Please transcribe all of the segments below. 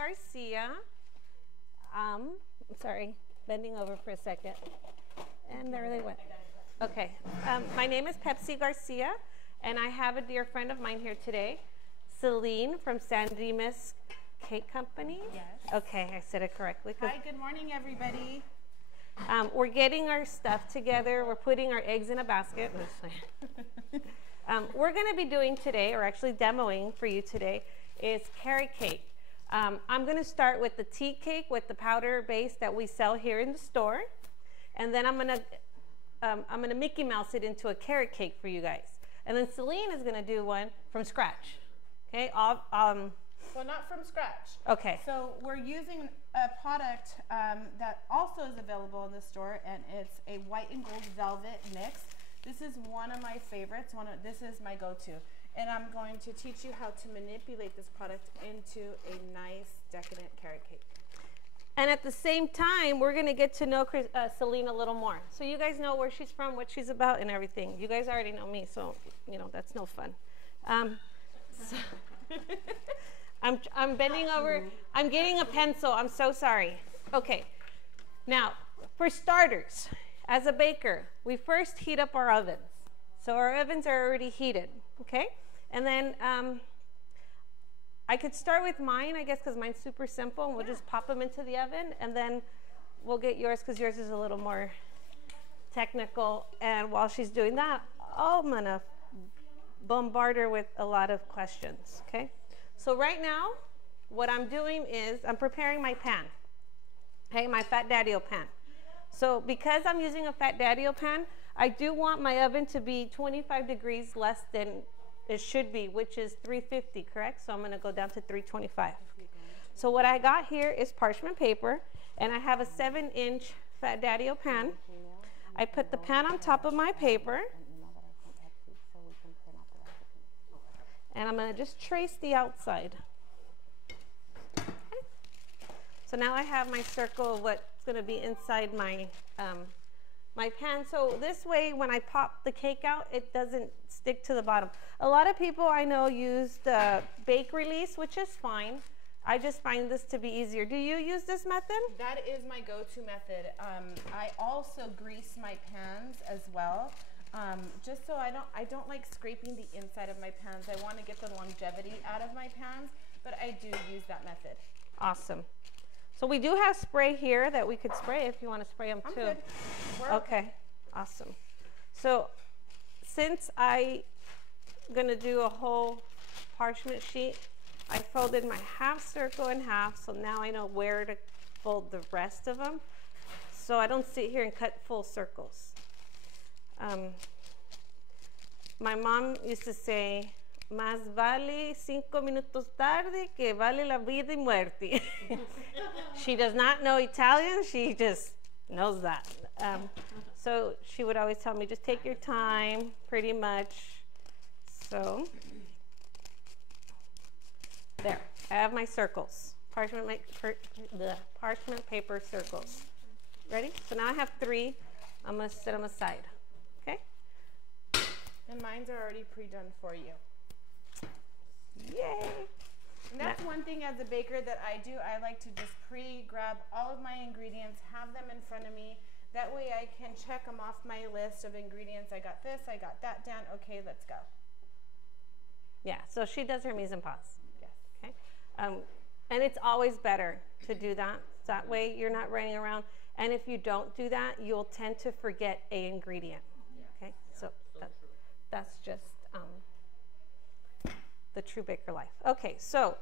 Garcia. I'm sorry, bending over for a second. And there they went. Okay, my name is Pepsy Garcia, and I have a dear friend of mine here today, Celine from San Dimas Cake Company. Yes. Okay, I said it correctly. Hi, good morning, everybody. We're getting our stuff together. We're putting our eggs in a basket. We're going to be doing today, or actually demoing for you today, is carrot cake. I'm going to start with the tea cake with the powder base that we sell here in the store, and then I'm going to Mickey Mouse it into a carrot cake for you guys. And then Celine is going to do one from scratch. Okay. Well, not from scratch. Okay. So we're using a product that also is available in the store, and it's a white and gold velvet mix. This is one of my favorites. This is my go-to. And I'm going to teach you how to manipulate this product into a nice, decadent carrot cake. And at the same time, we're going to get to know Celine a little more. So you guys know where she's from, what she's about, and everything. You guys already know me, so, you know, that's no fun. I'm bending over. I'm getting a pencil. I'm so sorry. Okay. Now, for starters, as a baker, we first heat up our ovens. So our ovens are already heated, okay? And then I could start with mine, I guess, because mine's super simple, and we'll just pop them into the oven, and then we'll get yours, because yours is a little more technical. And while she's doing that, I'm going to bombard her with a lot of questions, okay? So right now, what I'm doing is I'm preparing my pan, okay, my Fat Daddy-O pan. So because I'm using a Fat Daddy-O pan, I do want my oven to be 25 degrees less than it should be, which is 350, correct? So I'm going to go down to 325. So what I got here is parchment paper, and I have a 7-inch Fat Daddy-O pan. I put the pan on top of my paper, and I'm going to just trace the outside. Okay. So now I have my circle of what's going to be inside my my pan. So this way, when I pop the cake out, it doesn't stick to the bottom. A lot of people I know use the bake release, which is fine. I just find this to be easier. Do you use this method? That is my go-to method. I also grease my pans as well. Just so I don't like scraping the inside of my pans. I want to get the longevity out of my pans, but I do use that method. Awesome. So we do have spray here that we could spray if you want to spray them too. I'm good. Okay, awesome. So since I'm going to do a whole parchment sheet, I folded my half circle in half, so now I know where to fold the rest of them, so I don't sit here and cut full circles. My mom used to say, más vale 5 minutos tarde que vale la vida y muerte. She does not know Italian, she just knows that. So she would always tell me, just take your time, pretty much. So, there, I have my circles, parchment paper circles. Ready? So now I have 3, I'm going to set them aside. And mine's are already pre-done for you. Yay! And that's one thing as a baker that I do. I like to just pre-grab all of my ingredients, have them in front of me. That way I can check them off my list of ingredients. I got this, I got that down. Okay, let's go. Yeah, so she does her mise en place. Yes. Okay. And it's always better to do that. That way you're not running around. And if you don't do that, you'll tend to forget an ingredient. Okay, so that's just the true baker life. Okay, so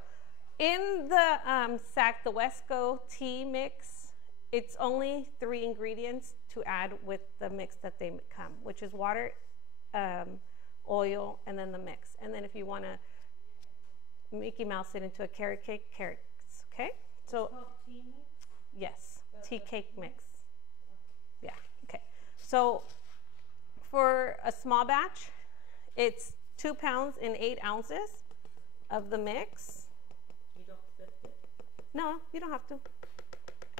in the sack, the Wesco tea mix, it's only 3 ingredients to add with the mix that they come, which is water, oil, and then the mix. And then if you want to Mickey Mouse it into a carrot cake, carrots. Okay, so Tea mix? yes, tea cake mix. Yeah. Okay. So for a small batch, it's 2 pounds and 8 ounces of the mix. You don't sift it? No, you don't have to.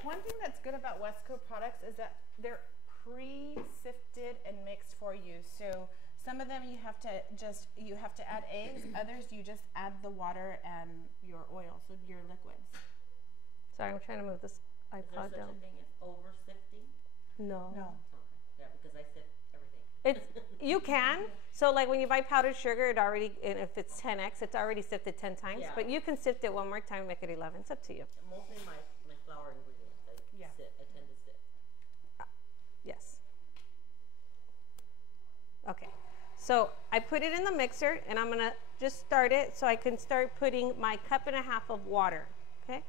One thing that's good about Wesco products is that they're pre-sifted and mixed for you. So some of them you have to add eggs. Others you just add the water and your oil, so your liquids. Sorry, I'm trying to move this iPod Is there such down. a thing as over sifting? No. No. Okay. Yeah, because I sift everything. You can. So like when you buy powdered sugar, it already, and if it's 10x, it's already sifted 10 times. Yeah. But you can sift it one more time, make it 11. It's up to you. Mostly my flour ingredients. I tend to sift. Yes. Okay. So I put it in the mixer, and I'm going to just start it so I can start putting my 1.5 cups of water. Okay.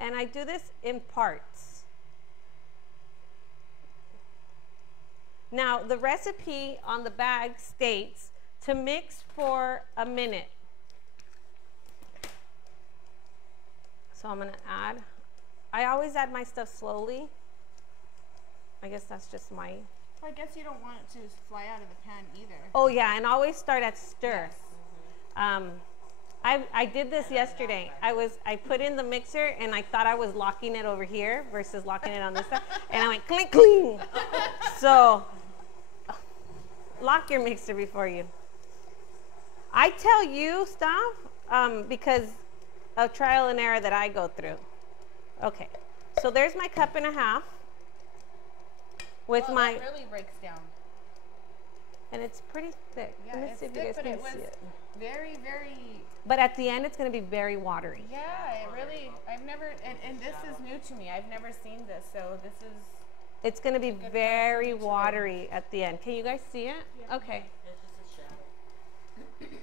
And I do this in parts. Now, the recipe on the bag states to mix for a minute. So I'm going to add. I always add my stuff slowly. I guess that's just my... Well, I guess you don't want it to fly out of the pan either. Oh, yeah, and always start at stir. Yes. I did this yesterday. I put in the mixer, and I thought I was locking it over here versus locking it on this side. And I went clink, cling. So... lock your mixer before you. I tell you stuff because of trial and error that I go through. Okay, so there's my 1.5 cups with my. It really breaks down. And it's pretty thick. Yeah, Let me it's see if thick, you guys but can it was see it. very, very. But at the end, it's going to be very watery. Yeah, it really. I've never, and this is new to me. I've never seen this, so this is. It's going to be very watery at the end. Can you guys see it? Yeah. Okay. It's just a shadow.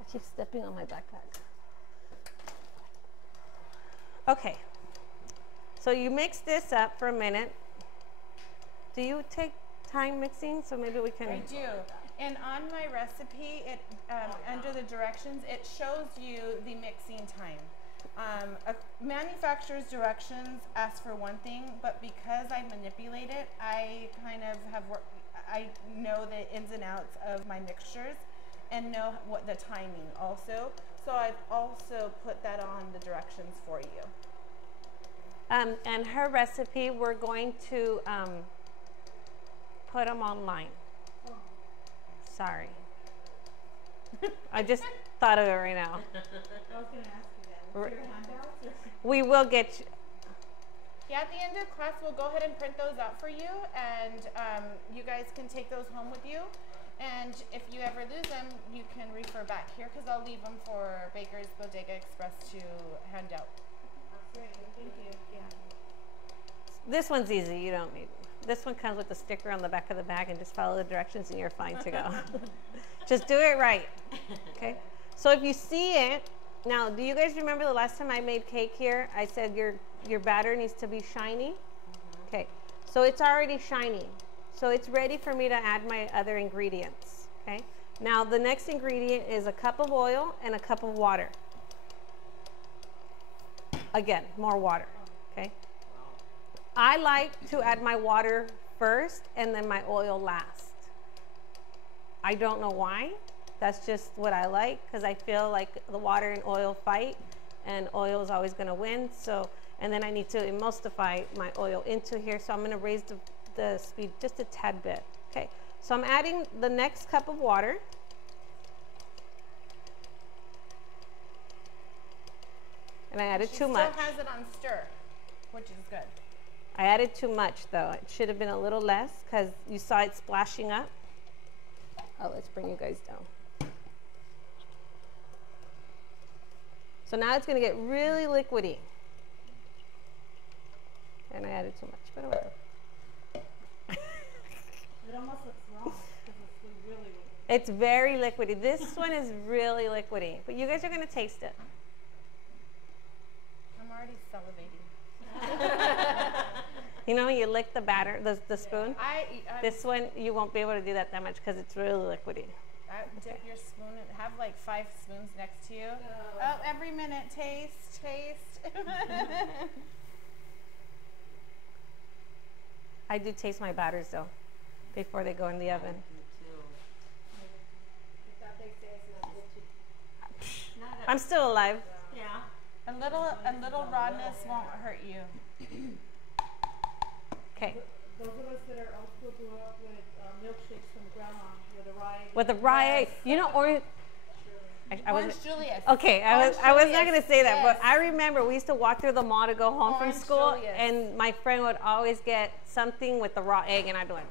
I keep stepping on my backpack. Okay. So you mix this up for a minute. Do you take time mixing? So maybe we can. I do. And on my recipe, it under the directions, it shows you the mixing time. A manufacturer's directions ask for one thing, but because I manipulate it, I kind of I know the ins and outs of my mixtures and know what the timing also. So I've also put that on the directions for you. And her recipe, we're going to put them online. Sorry. I just thought of it right now. I was going to ask you that. Your handouts? We will get you. Yeah, at the end of class, we'll go ahead and print those out for you, and you guys can take those home with you. And if you ever lose them, you can refer back here because I'll leave them for Baker's Bodega Express to hand out. Great, thank you. Yeah. This one's easy. You don't need. This one comes with a sticker on the back of the bag, and just follow the directions, and you're fine to go. Just do it right. Okay. So if you see it, now, do you guys remember the last time I made cake here? I said your batter needs to be shiny. Okay. So it's already shiny. So it's ready for me to add my other ingredients. Okay. Now the next ingredient is a cup of oil and a cup of water. Again, more water. Okay. I like to add my water first and then my oil last. I don't know why. That's just what I like because I feel like the water and oil fight and oil is always going to win. So, and then I need to emulsify my oil into here. So I'm going to raise the speed just a tad bit. Okay. So I'm adding the next cup of water. And I added too much. Still has it on stir, which is good. I added too much though. It should have been a little less because you saw it splashing up. Oh, let's bring you guys down. So now it's going to get really liquidy. And I added too much, but whatever. It almost looks wrong because it's really liquid. It's very liquidy. This one is really liquidy, but you guys are going to taste it. I'm already salivating. You know, you lick the batter, the spoon. This one, you won't be able to do that much because it's really liquidy. Dip your spoon and have like 5 spoons next to you. Oh, every minute, taste, taste. I do taste my batters though, before they go in the oven. I'm still alive. Yeah. A little rawness won't hurt you. Okay. Those of us that are old school grew up with milkshakes from grandma with a rye. With the rye, you know, or I was Orange Julius. okay. I was not gonna say that, but Yes. I remember we used to walk through the mall to go home Orange from school, Julius. and my friend would always get something with the raw egg, and I'd be like,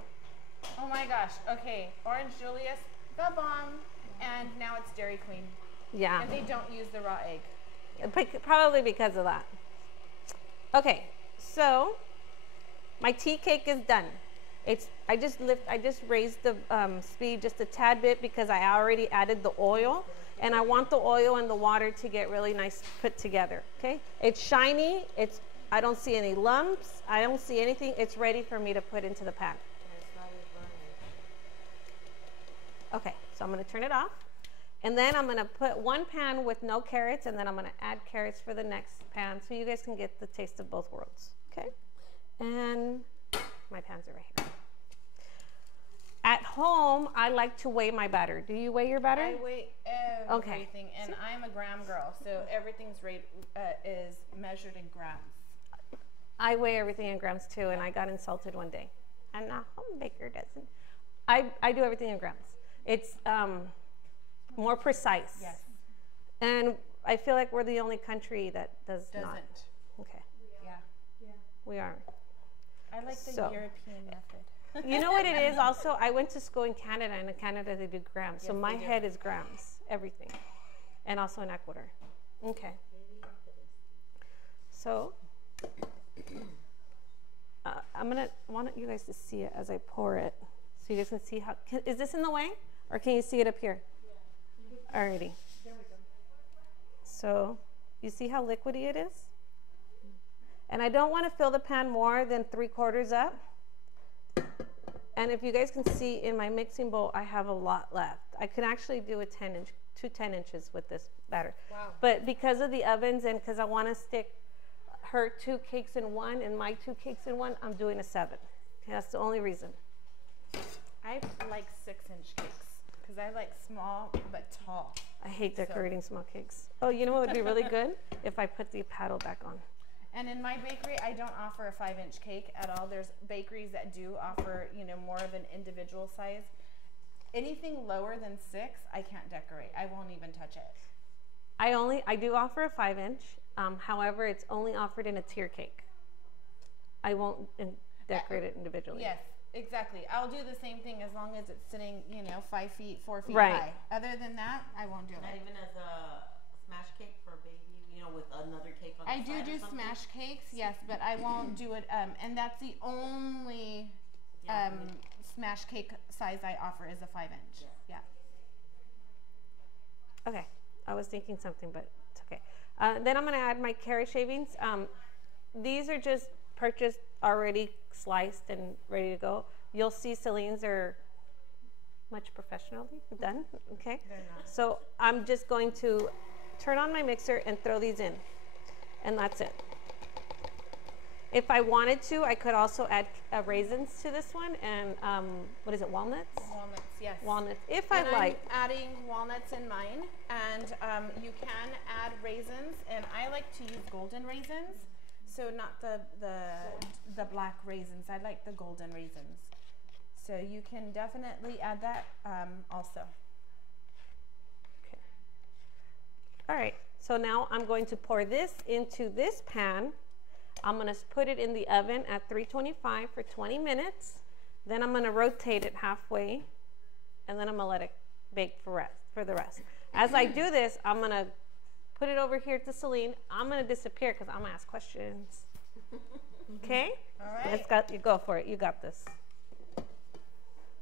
Oh my gosh. Okay, Orange Julius, the bomb, and now it's Dairy Queen, yeah, and they don't use the raw egg. probably because of that. Okay, so my tea cake is done. I just raised the speed just a tad bit because I already added the oil, and I want the oil and the water to get really nice put together. Okay, it's shiny. I don't see any lumps. I don't see anything. It's ready for me to put into the pan. Okay, so I'm gonna turn it off, and then I'm gonna put one pan with no carrots, and then I'm gonna add carrots for the next pan, so you guys can get the taste of both worlds. Okay, and my pans are right here. At home, I like to weigh my batter. Do you weigh your batter? I weigh everything, and I'm a gram girl, so everything's is measured in grams. I weigh everything in grams too, and I got insulted one day. And a home baker doesn't. I do everything in grams. It's more precise. Yes. And I feel like we're the only country that Doesn't. not. Okay. Yeah. We are. I like the So- European method. You know what it is also? I went to school in Canada, and in Canada they do grams. So Yes, my they do. head is grams, everything. And also in Ecuador. Okay. So I want you guys to see it as I pour it. So you guys can see how, is this in the way? Or can you see it up here? Yeah. Alrighty. There we go. So you see how liquidy it is? And I don't want to fill the pan more than 3/4 up. And if you guys can see in my mixing bowl, I have a lot left. I could actually do a 10 inches with this batter. Wow. But because of the ovens and because I want to stick her 2 cakes in one and my 2 cakes in one, I'm doing a 7. Okay, that's the only reason. I like 6-inch cakes because I like small but tall. I hate decorating small cakes. Oh, you know what would be really good? If I put the paddle back on. And in my bakery, I don't offer a 5-inch cake at all. There's bakeries that do offer, more of an individual size. Anything lower than 6, I can't decorate. I won't even touch it. I do offer a 5-inch. However, it's only offered in a tier cake. I won't decorate it individually. Yes, exactly. I'll do the same thing as long as it's sitting, 5 feet, 4 feet Right. high. Other than that, I won't do Not it. even as a smash cake for a baby, with another cake on the I side do or something? smash cakes, yes, but I won't do it. And that's the only Yeah, smash cake size I offer is a 5-inch. Yeah. Okay. I was thinking something, but it's okay. Then I'm going to add my carrot shavings. These are just purchased already sliced and ready to go. You'll see Celine's are much professionally done. Okay. They're not. So I'm just going to turn on my mixer and throw these in, and that's it. If I wanted to, I could also add raisins to this one, and what is it, walnuts? Walnuts, yes. Walnuts, if And I like. I'm adding walnuts in mine, and you can add raisins, and I like to use golden raisins, so not the black raisins. I like the golden raisins. So you can definitely add that also. All right, so now I'm going to pour this into this pan. I'm gonna put it in the oven at 325 for 20 minutes. Then I'm gonna rotate it halfway, and then I'm gonna let it bake for the rest. As I do this, I'm gonna put it over here to Celine. I'm gonna disappear because I'm gonna ask questions. Okay? All right. You go for it, you got this.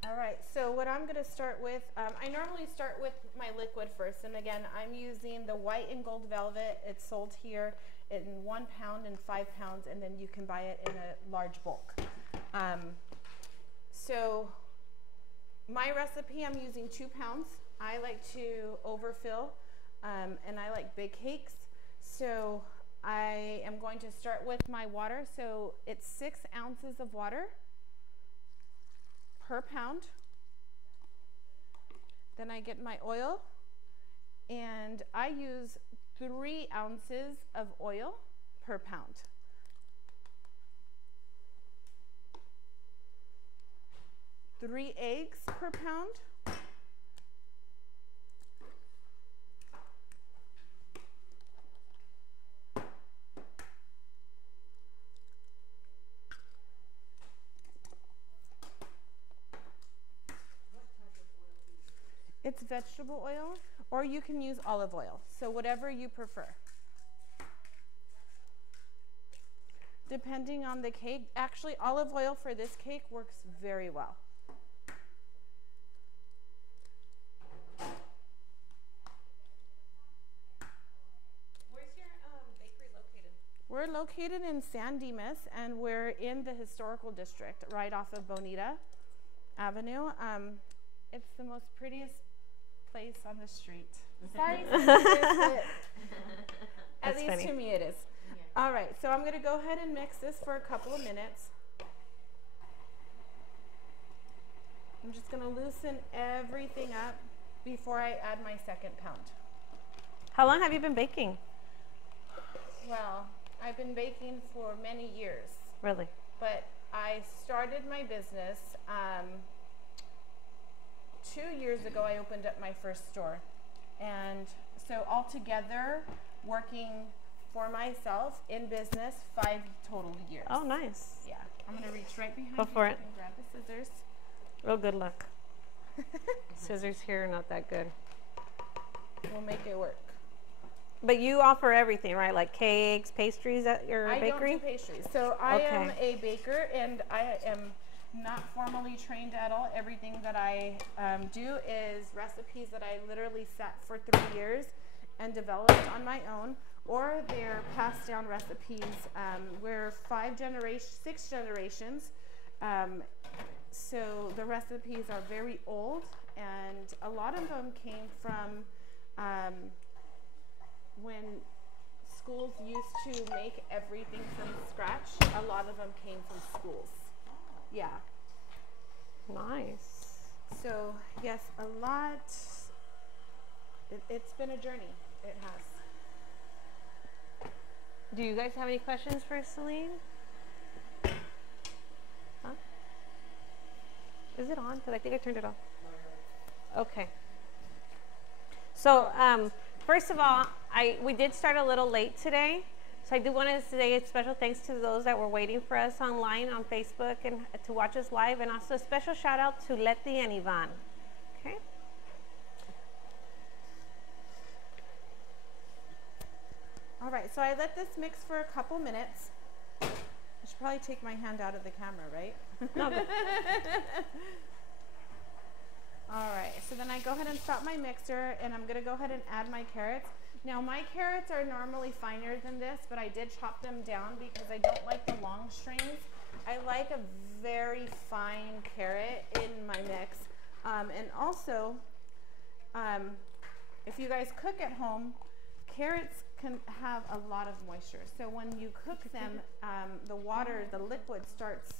All right, so what I'm going to start with, I normally start with my liquid first, and again, I'm using the white and gold velvet. It's sold here in 1 pound and 5 pounds, and then you can buy it in a large bulk. So my recipe, I'm using 2 pounds. I like to overfill, and I like big cakes. So I am going to start with my water. So it's 6 ounces of water per pound. Then I get my oil, and I use 3 ounces of oil per pound. Three eggs per pound. it's vegetable oil, or you can use olive oil. So whatever you prefer. Depending on the cake, actually olive oil for this cake works very well. Where's your bakery located? We're located in San Dimas, and we're in the historical district, right off of Bonita Avenue. It's the most prettiest place on the street. Sorry, at least funny. to me it is. Yeah. All right, so I'm going to go ahead and mix this for a couple of minutes. I'm just going to loosen everything up before I add my second pound. How long have you been baking? Well, I've been baking for many years. Really? But I started my business 2 years ago. I opened up my first store, and so altogether working for myself in business 5 total years. Oh, nice. Yeah, I'm gonna reach right behind Go you for it. and grab the scissors. Real good luck. Scissors here are not that good. We'll make it work. But you offer everything, right? Like cakes, pastries at your I bakery? don't do pastries. So I am Okay. a baker, and I am not formally trained at all. Everything that I do is recipes that I literally sat for 3 years and developed on my own, or they're passed down recipes. We're 6 generations. So the recipes are very old, and a lot of them came from when schools used to make everything from scratch. A lot of them came from schools. Yeah. Nice. So yes, a lot. It's been a journey. It has. Do you guys have any questions for Celine? Huh? Is it on? Because I think I turned it off. Okay. So, first of all, we did start a little late today. So I do want to say a special thanks to those that were waiting for us online on Facebook and to watch us live. And also a special shout out to Letty and Ivan. Okay. All right, so I let this mix for a couple minutes. I should probably take my hand out of the camera, right? No, but All right, so then I go ahead and stop my mixer, and I'm gonna go ahead and add my carrots. Now my carrots are normally finer than this, but I did chop them down because I don't like the long strings. I like a very fine carrot in my mix. And also, if you guys cook at home, carrots can have a lot of moisture. So when you cook them, the water, the liquid starts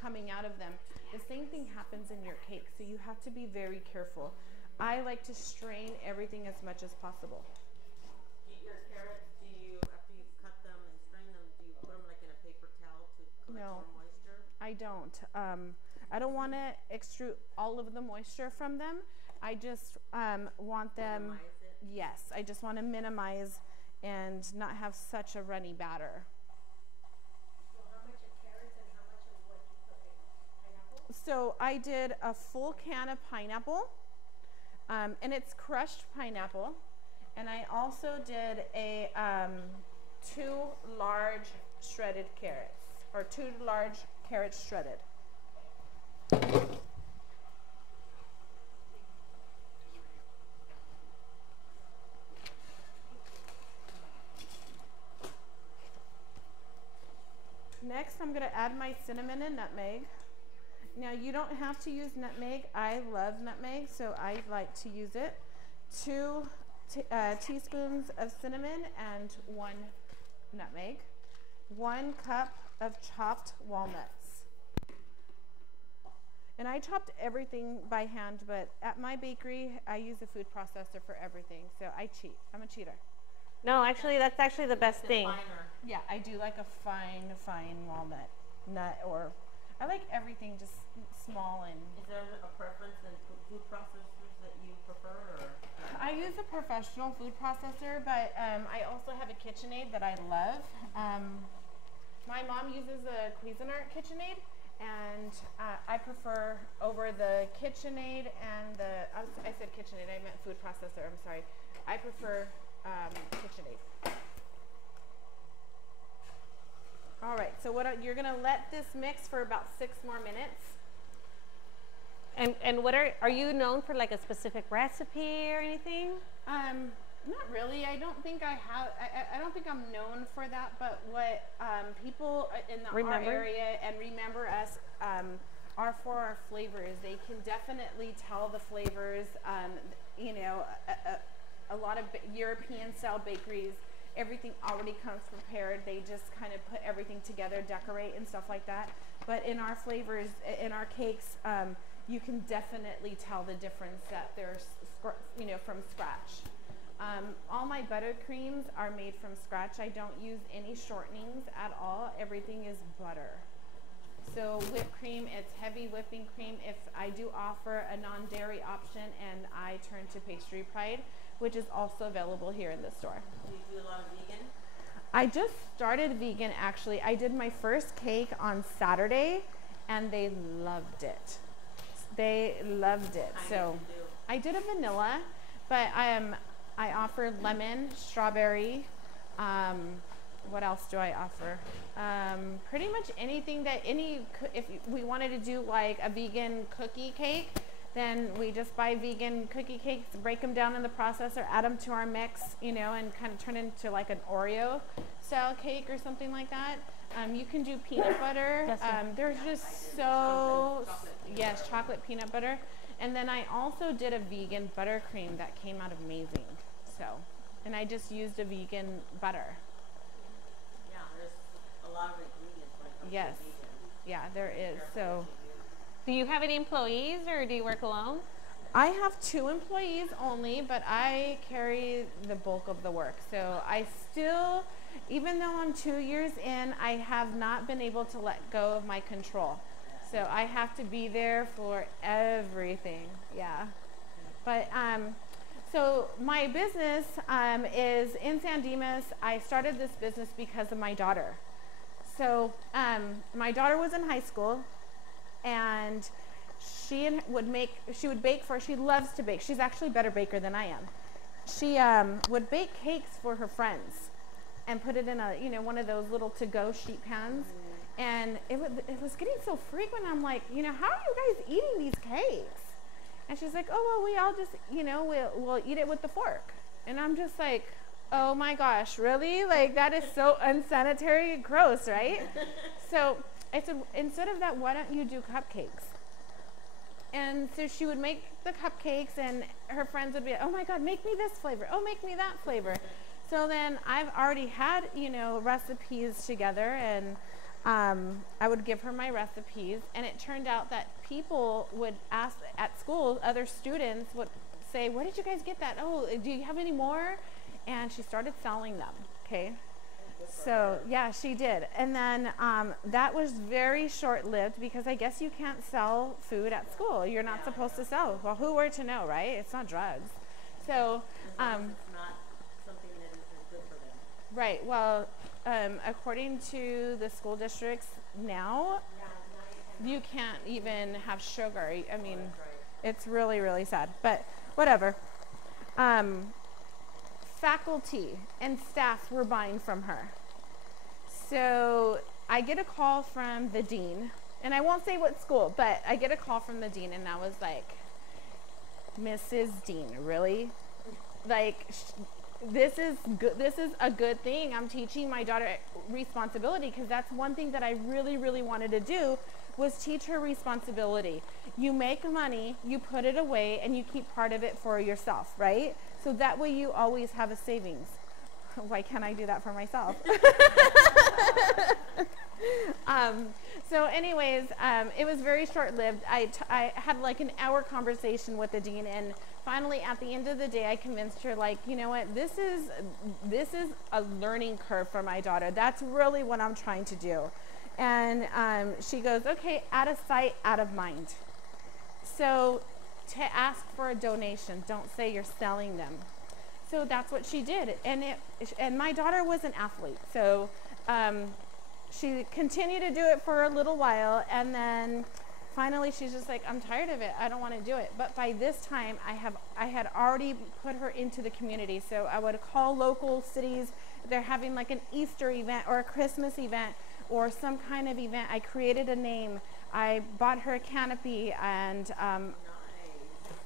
coming out of them. The same thing happens in your cake, so you have to be very careful. I like to strain everything as much as possible. Your carrots, after you cut them and strain them, do you put them like in a paper towel to collect more moisture? I don't. I don't want to extrude all of the moisture from them. I just want them. Minimize it? Yes, I just want to minimize and not have such a runny batter. So how much of carrots and how much of what you put in? Pineapple? So I did a full can of pineapple, and it's crushed pineapple. And I also did a 2 large shredded carrots, or 2 large carrots shredded. Next, I'm going to add my cinnamon and nutmeg. Now, you don't have to use nutmeg. I love nutmeg, so I like to use it. 2 teaspoons of cinnamon and 1 nutmeg. 1 cup of chopped walnuts. And I chopped everything by hand, but at my bakery, I use a food processor for everything, so I cheat. I'm a cheater. no, actually, that's actually the best thing. Finer. Yeah, I do like a fine walnut nut, or I like everything just small. And Is there a preference in food processors that you prefer, or? I use a professional food processor, but I also have a KitchenAid that I love. My mom uses a Cuisinart KitchenAid, And I prefer over the KitchenAid and I said KitchenAid, I meant food processor, I'm sorry. I prefer KitchenAid. All right, so you're gonna let this mix for about 6 more minutes. And what are you known for, like a specific recipe or anything? Not really. I don't think I have. I don't think I'm known for that. But what people in our area and remember us are for our flavors. They can definitely tell the flavors. You know, a lot of European style bakeries, everything already comes prepared. They just kind of put everything together, decorate and stuff like that. But in our flavors, in our cakes, you can definitely tell the difference that they're, you know, from scratch. All my buttercreams are made from scratch. I don't use any shortenings at all. Everything is butter. So whipped cream, it's heavy whipping cream. If I do offer a non-dairy option, and I turn to Pastry Pride, which is also available here in the store. Do you do a lot of vegan? I just started vegan actually. I did my first cake on Saturday and they loved it. They loved it. So I did a vanilla, but I offer lemon, strawberry. What else do I offer? Pretty much anything that if we wanted to do like a vegan cookie cake, then we just buy vegan cookie cakes, break them down in the processor, add them to our mix, you know, and kind of turn into like an Oreo style cake or something like that. You can do peanut butter. There's just so, yes, chocolate peanut butter. And then I also did a vegan buttercream that came out amazing. So, and I just used a vegan butter. Yeah, there's a lot of ingredients when it comes Yes. to vegan. Yeah, there is. So, Do you have any employees or do you work alone? I have 2 employees only, but I carry the bulk of the work. So I still, even though I'm 2 years in, I have not been able to let go of my control. So I have to be there for everything. Yeah. But, so my business is in San Dimas. I started this business because of my daughter. So my daughter was in high school, and she would bake she loves to bake. She's actually a better baker than I am. She would bake cakes for her friends and put it in a, you know, one of those little to-go sheet pans. And it was getting so frequent. I'm like, you know, how are you guys eating these cakes? And she's like, oh, well, we all just, you know, we'll eat it with the fork. And I'm just like, oh my gosh, really? Like, that is so unsanitary and gross, right? So I said, instead of that, why don't you do cupcakes? And so she would make the cupcakes, and her friends would be, oh my God, make me this flavor. Oh, make me that flavor. So then I've already had, you know, recipes together, and I would give her my recipes, and it turned out that people would ask at school, other students would say, where did you guys get that? Oh, do you have any more? And she started selling them, okay? So, yeah, she did. And then that was very short-lived, because I guess you can't sell food at school. You're not supposed to sell. Well, who were to know, right? It's not drugs. So, It's not something that is good for them. right. Well, according to the school districts now, you can't even have sugar. I mean, it's really, really sad. But whatever. Faculty and staff were buying from her. So I get a call from the dean, and I won't say what school, but I get a call from the dean, and I was like, Mrs. Dean, really? Like, this is good. This is a good thing. I'm teaching my daughter responsibility, because that's one thing that I really, really wanted to do, was teach her responsibility. You make money, you put it away, and you keep part of it for yourself, right? So that way you always have a savings. Why can't I do that for myself? So anyways, it was very short-lived. I had like an hour conversation with the dean, and finally at the end of the day I convinced her, like, you know what, this is a learning curve for my daughter. That's really what I'm trying to do. And she goes, okay, out of sight, out of mind. So to ask for a donation, don't say you're selling them. So that's what she did. And my daughter was an athlete. So she continued to do it for a little while, and then finally she's just like, I'm tired of it. I don't want to do it. But by this time, I had already put her into the community. So I would call local cities. They're having like an Easter event or a Christmas event or some kind of event. I created a name. I bought her a canopy, and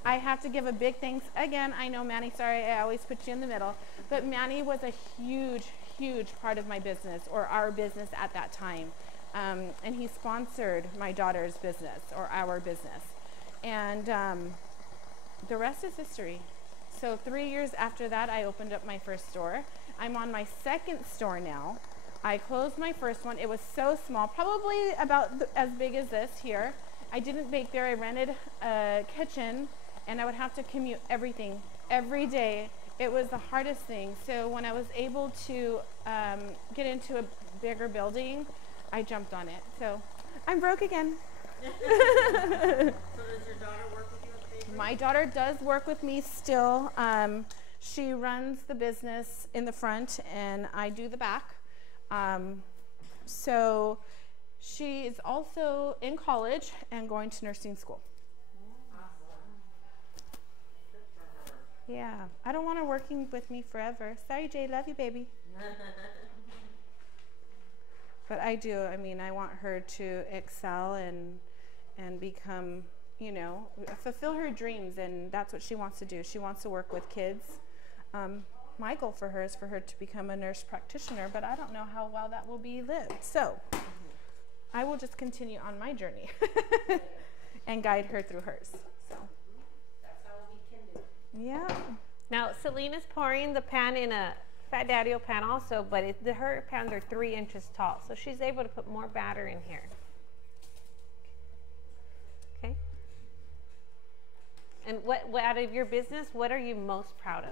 I have to give a big thanks. Again, I know Manny, sorry, I always put you in the middle. But Manny was a huge, huge part of my business, or our business at that time. And he sponsored my daughter's business, or our business. And the rest is history. So 3 years after that, I opened up my first store. I'm on my second store now. I closed my first one. It was so small, probably about as big as this here. I didn't bake there. I rented a kitchen, and I would have to commute everything every day. It was the hardest thing. So when I was able to get into a bigger building, I jumped on it. So I'm broke again. So does your daughter work with you at the bakery? My daughter does work with me still. She runs the business in the front, and I do the back. So she is also in college and going to nursing school. Yeah, I don't want her working with me forever. Sorry, Jay, love you, baby. But I do. I mean, I want her to excel and become, you know, fulfill her dreams, and that's what she wants to do. She wants to work with kids. My goal for her is for her to become a nurse practitioner, but I don't know how well that will be lived. So I will just continue on my journey and guide her through hers. So That's how we can do. yeah. Now, Selena's pouring the pan in a Fat Daddy-O pan also, but her pans are 3 inches tall, so she's able to put more batter in here. Okay. And what out of your business, what are you most proud of?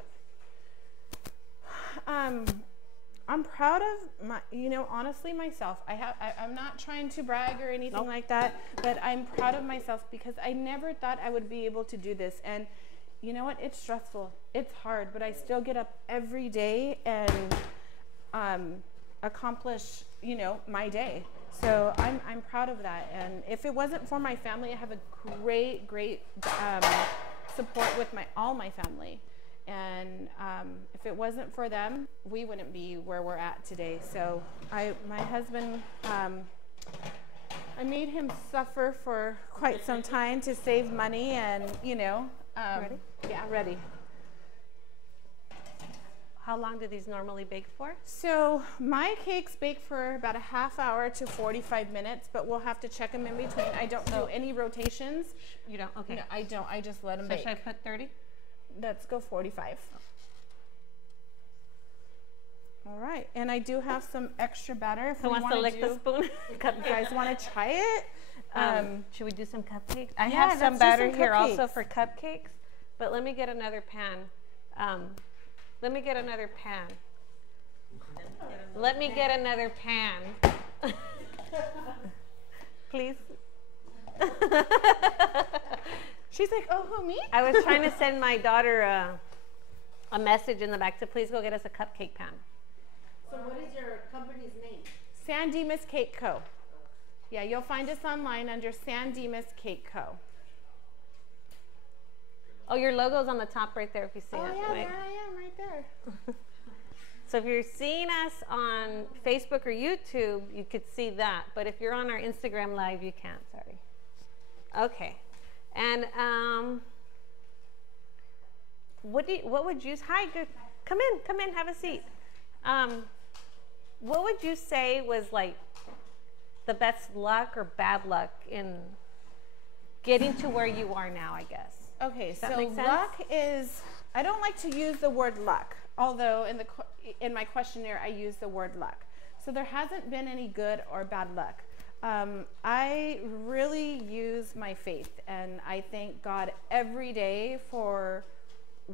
I'm proud of my, you know, honestly myself. I'm not trying to brag or anything like that, but I'm proud of myself because I never thought I would be able to do this. And you know what? It's stressful. It's hard, but I still get up every day and accomplish, you know, my day. So I'm proud of that. And if it wasn't for my family, I have a great support with all my family. And if it wasn't for them, we wouldn't be where we're at today. So my husband, I made him suffer for quite some time to save money, and you know. Ready? Yeah, ready. How long do these normally bake for? So my cakes bake for about a half hour to 45 minutes, but we'll have to check them in between. I don't do any rotations. You don't? Okay. No, I don't. I just let them So bake. should I put 30? Let's go 45. All right, and I do have some extra batter. If Who wants to lick the spoon? You guys want to try it? Should we do some cupcakes? I Yeah, have some let's do batter some here also cupcakes. for cupcakes, but let me get another pan. Let me get another pan. Let me get another pan. Please. She's like, oh, who, me? I was trying to send my daughter a message in the back to please go get us a cupcake pan. So what is your company's name? San Dimas Cake Co. Yeah, you'll find us online under San Dimas Cake Co. Oh, your logo's on the top right there if you see Oh, it. yeah, Wait. there I am, right there. So if you're seeing us on Facebook or YouTube, you could see that. But if you're on our Instagram Live, you can't, sorry. Okay. And what would you, hi, good, come in, have a seat. What would you say was like the best luck or bad luck in getting to where you are now, I guess? Okay, Does that so make sense? luck is, I don't like to use the word luck, although in my questionnaire I use the word luck. So there hasn't been any good or bad luck. I really use my faith, and I thank God every day for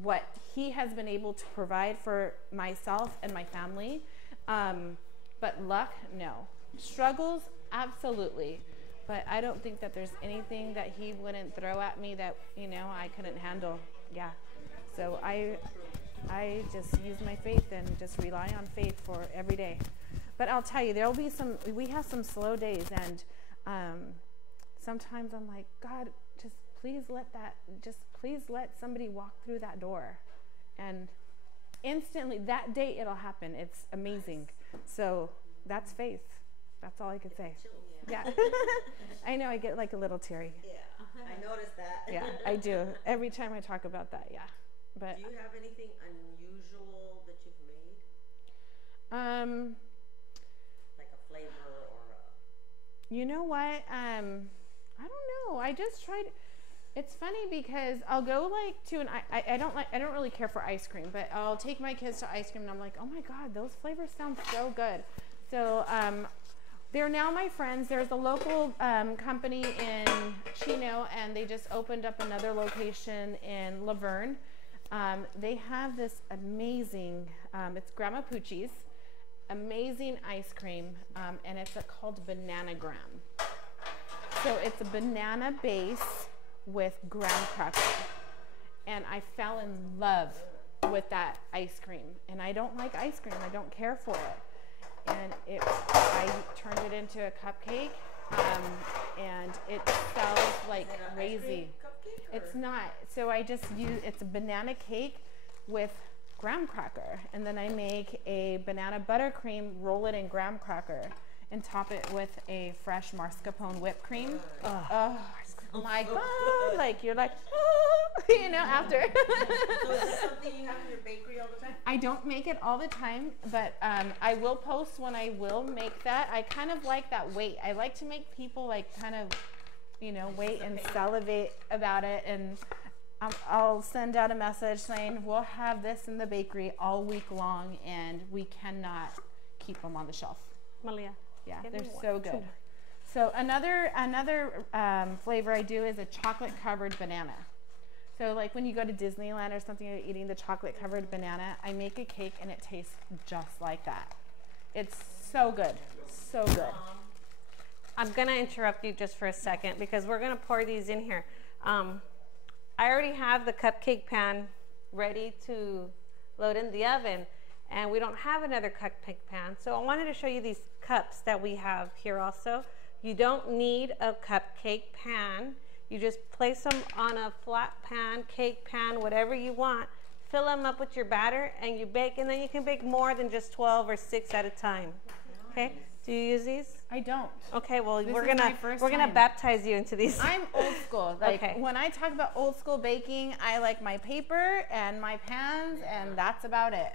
what He has been able to provide for myself and my family. But luck, no. Struggles, absolutely. But I don't think that there's anything that He wouldn't throw at me that, you know, I couldn't handle. Yeah. So I just use my faith and just rely on faith for every day. But I'll tell you, there'll be we have some slow days, and sometimes I'm like, God, please let somebody walk through that door. And instantly, that day it'll happen. It's amazing. So that's faith. That's all I could say. Yeah. I know, I get like a little teary. Yeah, I noticed that. Yeah, I do. Every time I talk about that, yeah. But do you have anything unusual that you've made? Like a flavor or a... You know what? I don't know. I just tried. It's funny because I'll go like to an I don't really care for ice cream, but I'll take my kids to ice cream and I'm like, oh my God, those flavors sound so good. So they're now my friends. There's a local company in Chino, and they just opened up another location in Laverne. They have this amazing, it's Grandma Poochie's, amazing ice cream, and it's called Banana Graham. So it's a banana base with graham cracker, and I fell in love with that ice cream. And I don't like ice cream. I don't care for it. And I turned it into a cupcake, and it sells like crazy. It's not. So I just it's a banana cake with graham cracker, and then I make a banana buttercream, roll it in graham cracker, and top it with a fresh mascarpone whipped cream. Oh my God! Like you're like, oh, you know, after. So is that something you have in your bakery all the time? I don't make it all the time, but I will post when I will make that. I kind of like that wait. I like to make people like kind of, you know, wait and salivate about it, and I'll send out a message saying we'll have this in the bakery all week long, and we cannot keep them on the shelf. Malia. Yeah, they're so good. So another flavor I do is a chocolate covered banana. So like when you go to Disneyland or something, you're eating the chocolate covered banana, I make a cake and it tastes just like that. It's so good, so good. I'm gonna interrupt you just for a second because we're gonna pour these in here. I already have the cupcake pan ready to load in the oven, and we don't have another cupcake pan. So I wanted to show you these cups that we have here also. You don't need a cupcake pan. You just place them on a flat pan, cake pan, whatever you want. Fill them up with your batter and you bake, and then you can bake more than just 12 or 6 at a time. Okay? Do you use these? I don't. Okay, well This we're is my gonna first gonna time. baptize you into these. I'm old school. Like Okay. when I talk about old school baking, I like my paper and my pans, and that's about it.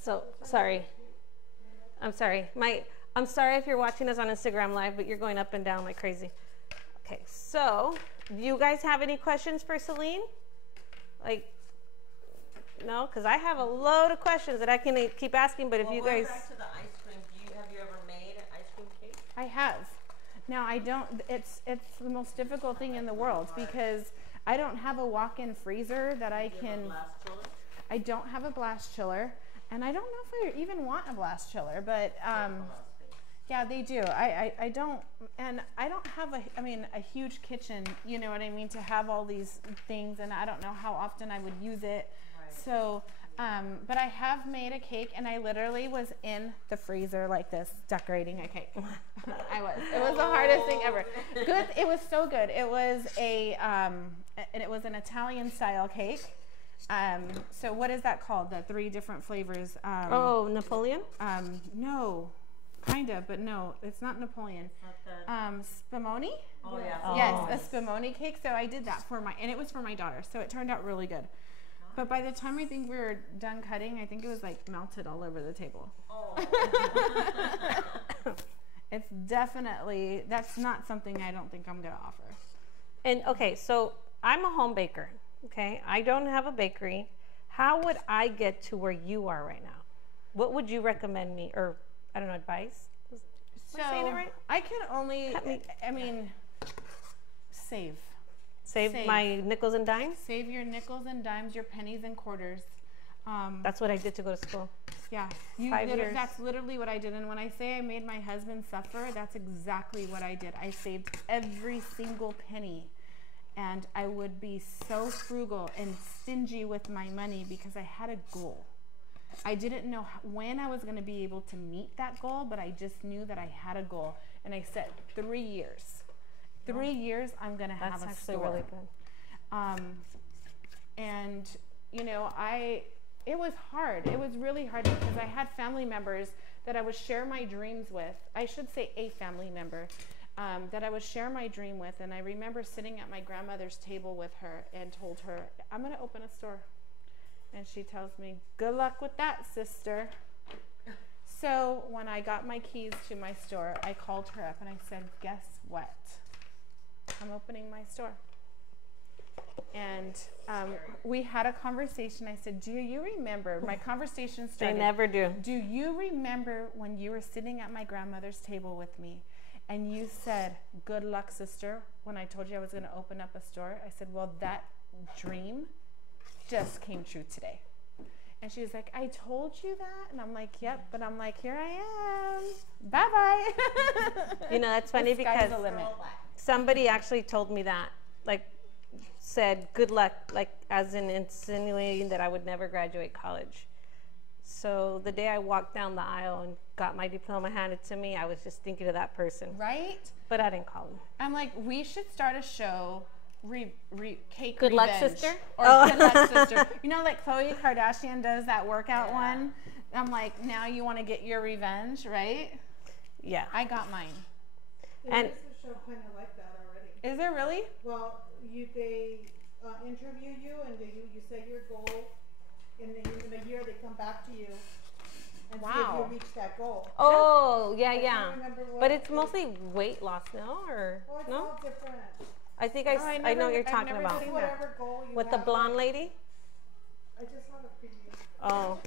So sorry. I'm sorry. I'm sorry if you're watching us on Instagram Live, but you're going up and down like crazy. Okay, so do you guys have any questions for Celine? Like, no, because I have a load of questions that I can keep asking. But if you guys, Back to the ice cream. Have you ever made an ice cream cake? I have. Now I don't. It's the most difficult thing in the world because I don't have a walk-in freezer that I can. Blast chiller? I don't have a blast chiller, and I don't know if I even want a blast chiller, but yeah, they do. I don't, and I don't have a huge kitchen, you know what I mean, to have all these things, and I don't know how often I would use it. Right. So, but I have made a cake, and I literally was in the freezer like this, decorating a cake. I was. It was the hardest thing ever. Good. It was so good. It was and it was an Italian style cake. So what is that called? The 3 different flavors. oh, Napoleon? No. Kind of, but no, it's not Napoleon. Spumoni? Oh, yeah. Oh. Yes, a spumoni cake. So I did that and it was for my daughter. So it turned out really good. But by the time I think we were done cutting, I think it was like melted all over the table. Oh. It's definitely, that's not something I don't think I'm going to offer. And okay, so I'm a home baker. Okay, I don't have a bakery. How would I get to where you are right now? What would you recommend me, or I don't know, advice? So Am I saying it right? I can only, save. Save my nickels and dimes? Save your nickels and dimes, your pennies and quarters. That's what I did to go to school. Yeah, 5 years. That's literally what I did. And when I say I made my husband suffer, that's exactly what I did. I saved every single penny. And I would be so frugal and stingy with my money because I had a goal. I didn't know when I was going to be able to meet that goal, but I just knew that I had a goal, and I set 3 years. 3 years, I'm going to have a store. That's actually really good. And you know, it was hard. It was really hard because I had family members that I would share my dreams with. I should say a family member that I would share my dream with. And I remember sitting at my grandmother's table with her and told her, I'm going to open a store. And she tells me, good luck with that, sister. So when I got my keys to my store, I called her up and I said, guess what? I'm opening my store. And we had a conversation. I said, do you remember? My conversation started. They never do. Do you remember when you were sitting at my grandmother's table with me and you said, good luck, sister, when I told you I was going to open up a store? I said, well, that dream just came true today. And she was like, I told you that? And I'm like, yep. But I'm like, here I am. Bye-bye. You know, that's funny because somebody actually told me that. Like, said good luck, like as in insinuating that I would never graduate college. So the day I walked down the aisle and got my diploma handed to me, I was just thinking of that person. Right? But I didn't call him. I'm like, we should start a show, cake Good revenge. luck, sister? Or good luck, sister. You know, like Khloe Kardashian does that workout one? I'm like, now you want to get your revenge, right? Yeah. I got mine. And there's a show kind of like that already. Is there really? Well, they interview you and you set your goal. In a year, they come back to you and see if you reach that goal. oh, yeah, I yeah. can't remember what But it's mostly weight loss, no? Or Well, it's no? all different. I think I know what you're I've talking never about. seen Whatever goal you With the have, blonde lady? I just saw the preview. Oh,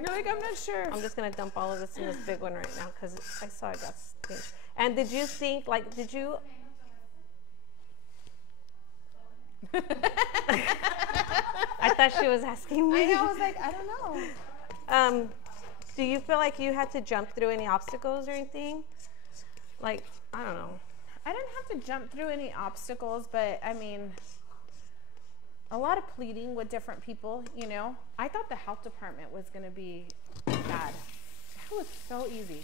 You're like, I'm not sure. I'm just going to dump all of this in this big one right now because I saw it got things. And did you think, like, did you... I thought she was asking me. I know, I was like, I don't know. Do you feel like you had to jump through any obstacles or anything? Like, I don't know. I didn't have to jump through any obstacles, but I mean, a lot of pleading with different people, you know. I thought the health department was going to be bad. That was so easy.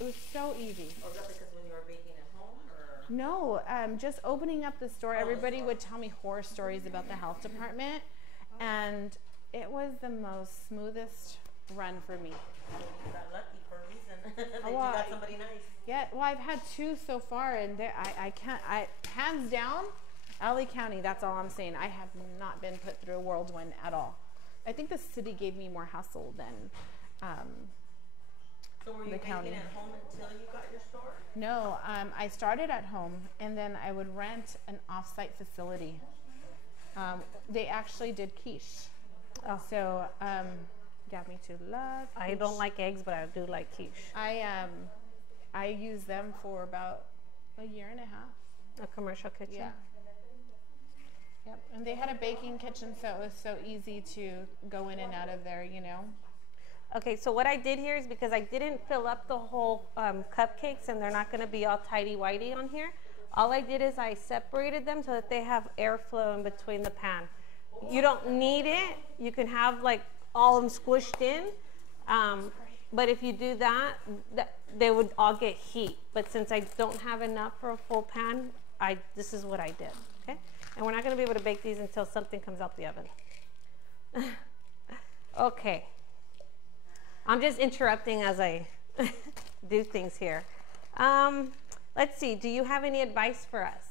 It was so easy. Oh, is that because when you were baking at home, or? No, just opening up the store, everybody would tell me horror stories about the health department, and it was the most smoothest run for me. You got lucky for a reason. That you well, got somebody nice. Yeah, well, I've had 2 so far, and I can't, hands down, LA County, that's all I'm saying. I have not been put through a whirlwind at all. I think the city gave me more hassle than So were you the county. baking at home until you got your store? No, I started at home, and then I would rent an off-site facility. They actually did quiche. Oh. So, got me to love quiche. I don't like eggs, but I do like quiche. I used them for about a year and a half. A commercial kitchen? Yeah. Yep. And they had a baking kitchen, so it was so easy to go in and out of there, you know. Okay, so what I did here is because I didn't fill up the whole cupcakes and they're not going to be all tidy-whitey on here, all I did is I separated them so that they have airflow in between the pan. You don't need it. You can have like all of them squished in. But if you do that, they would all get heat. But since I don't have enough for a full pan, this is what I did, okay? And we're not gonna be able to bake these until something comes out the oven. Okay. I'm just interrupting as I do things here. Let's see, do you have any advice for us?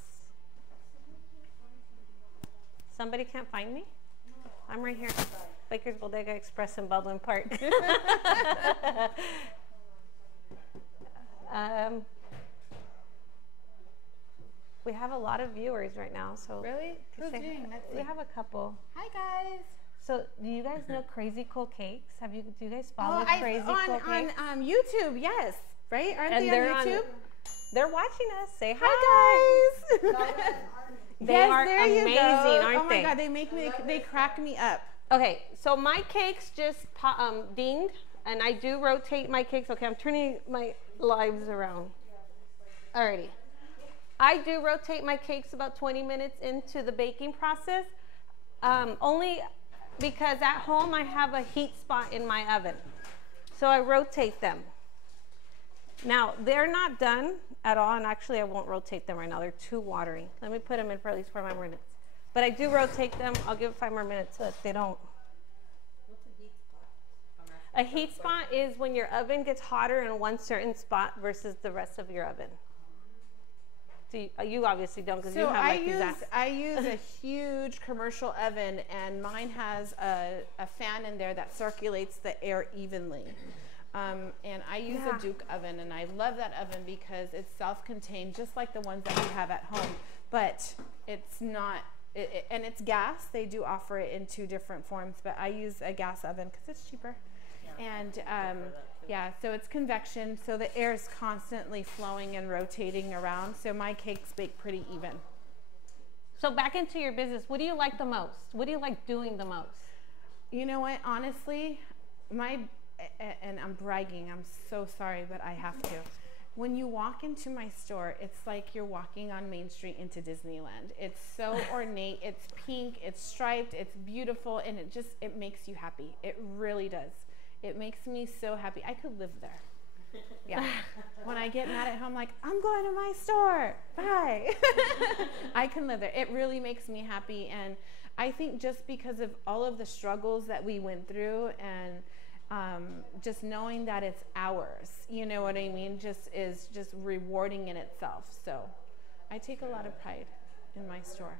Somebody can't find me? I'm right here. Baker's Bodega Express in Baldwin Park. We have a lot of viewers right now, so Really? Who's doing? Let's we see. have a couple. Hi, guys. So, do you guys know Crazy Cool Cakes? Do you guys follow Crazy Cool Cakes? On YouTube, yes. Right? Aren't And they they're on YouTube? They're watching us. Say hi. Hi, guys. They Yes, are there you amazing, go. aren't Oh my they? God, they crack me up. Okay, so my cakes just dinged, and I do rotate my cakes. Okay, I'm turning my lives around. Alrighty. I do rotate my cakes about 20 minutes into the baking process, only because at home I have a heat spot in my oven. So I rotate them. Now, they're not done at all, and actually I won't rotate them right now. They're too watery. Let me put them in for at least 5 more minutes. But I do rotate them. I'll give it 5 more minutes so that they don't. What's a heat spot? A heat spot is when your oven gets hotter in one certain spot versus the rest of your oven. So you obviously don't, because you have like I use a huge commercial oven, and mine has a fan in there that circulates the air evenly. And I use a Duke oven, and I love that oven because it's self-contained, just like the ones that we have at home. But it's not, and it's gas. They do offer it in 2 different forms, but I use a gas oven because it's cheaper. And yeah, so it's convection, so the air is constantly flowing and rotating around, so my cakes bake pretty even. So back into your business, what do you like the most? What do you like doing the most? You know what, honestly, and I'm bragging, I'm so sorry, but I have to. When you walk into my store, it's like you're walking on Main Street into Disneyland. It's so ornate, it's pink, it's striped, it's beautiful, and it makes you happy. It really does. It makes me so happy. I could live there. Yeah. When I get mad at home, like, I'm going to my store. Bye. I can live there. It really makes me happy. And I think just because of all of the struggles that we went through, and just knowing that it's ours, you know what I mean, is just rewarding in itself. So I take a lot of pride in my store.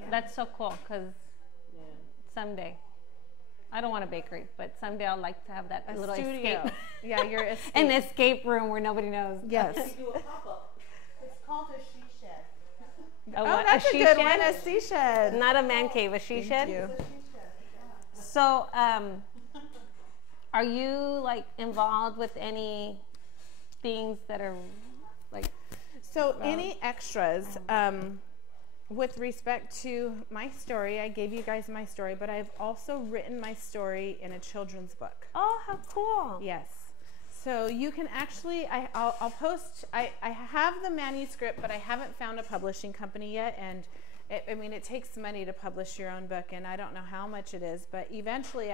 Yeah. That's so cool, because someday, I don't want a bakery, but someday I'll like to have that little studio. escape. Yeah, your escape. An escape room where nobody knows. Yes. Do a pop-up. It's called a she shed. That's a she good shed? one, a she shed. Not a man cave, a she shed. You. It's a she shed. So, are you like involved with any things that are like? So any extras, with respect to my story, I gave you guys my story, but I've also written my story in a children's book. Oh, how cool! Yes. So you can actually, I'll post, I have the manuscript, but I haven't found a publishing company yet, and I mean, it takes money to publish your own book, and I don't know how much it is, but eventually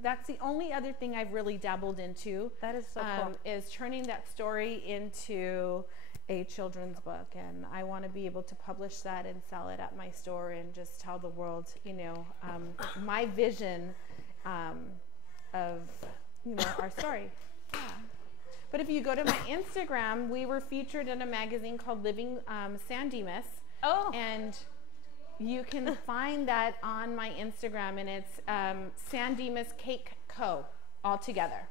that's the only other thing I've really dabbled into. That is so cool. Is turning that story into a children's book, and I want to be able to publish that and sell it at my store and just tell the world, you know, my vision of, you know, our story. Yeah. But if you go to my Instagram, we were featured in a magazine called Living San Dimas. Oh. And you can find that on my Instagram, and it's San Dimas Cake Co. all together.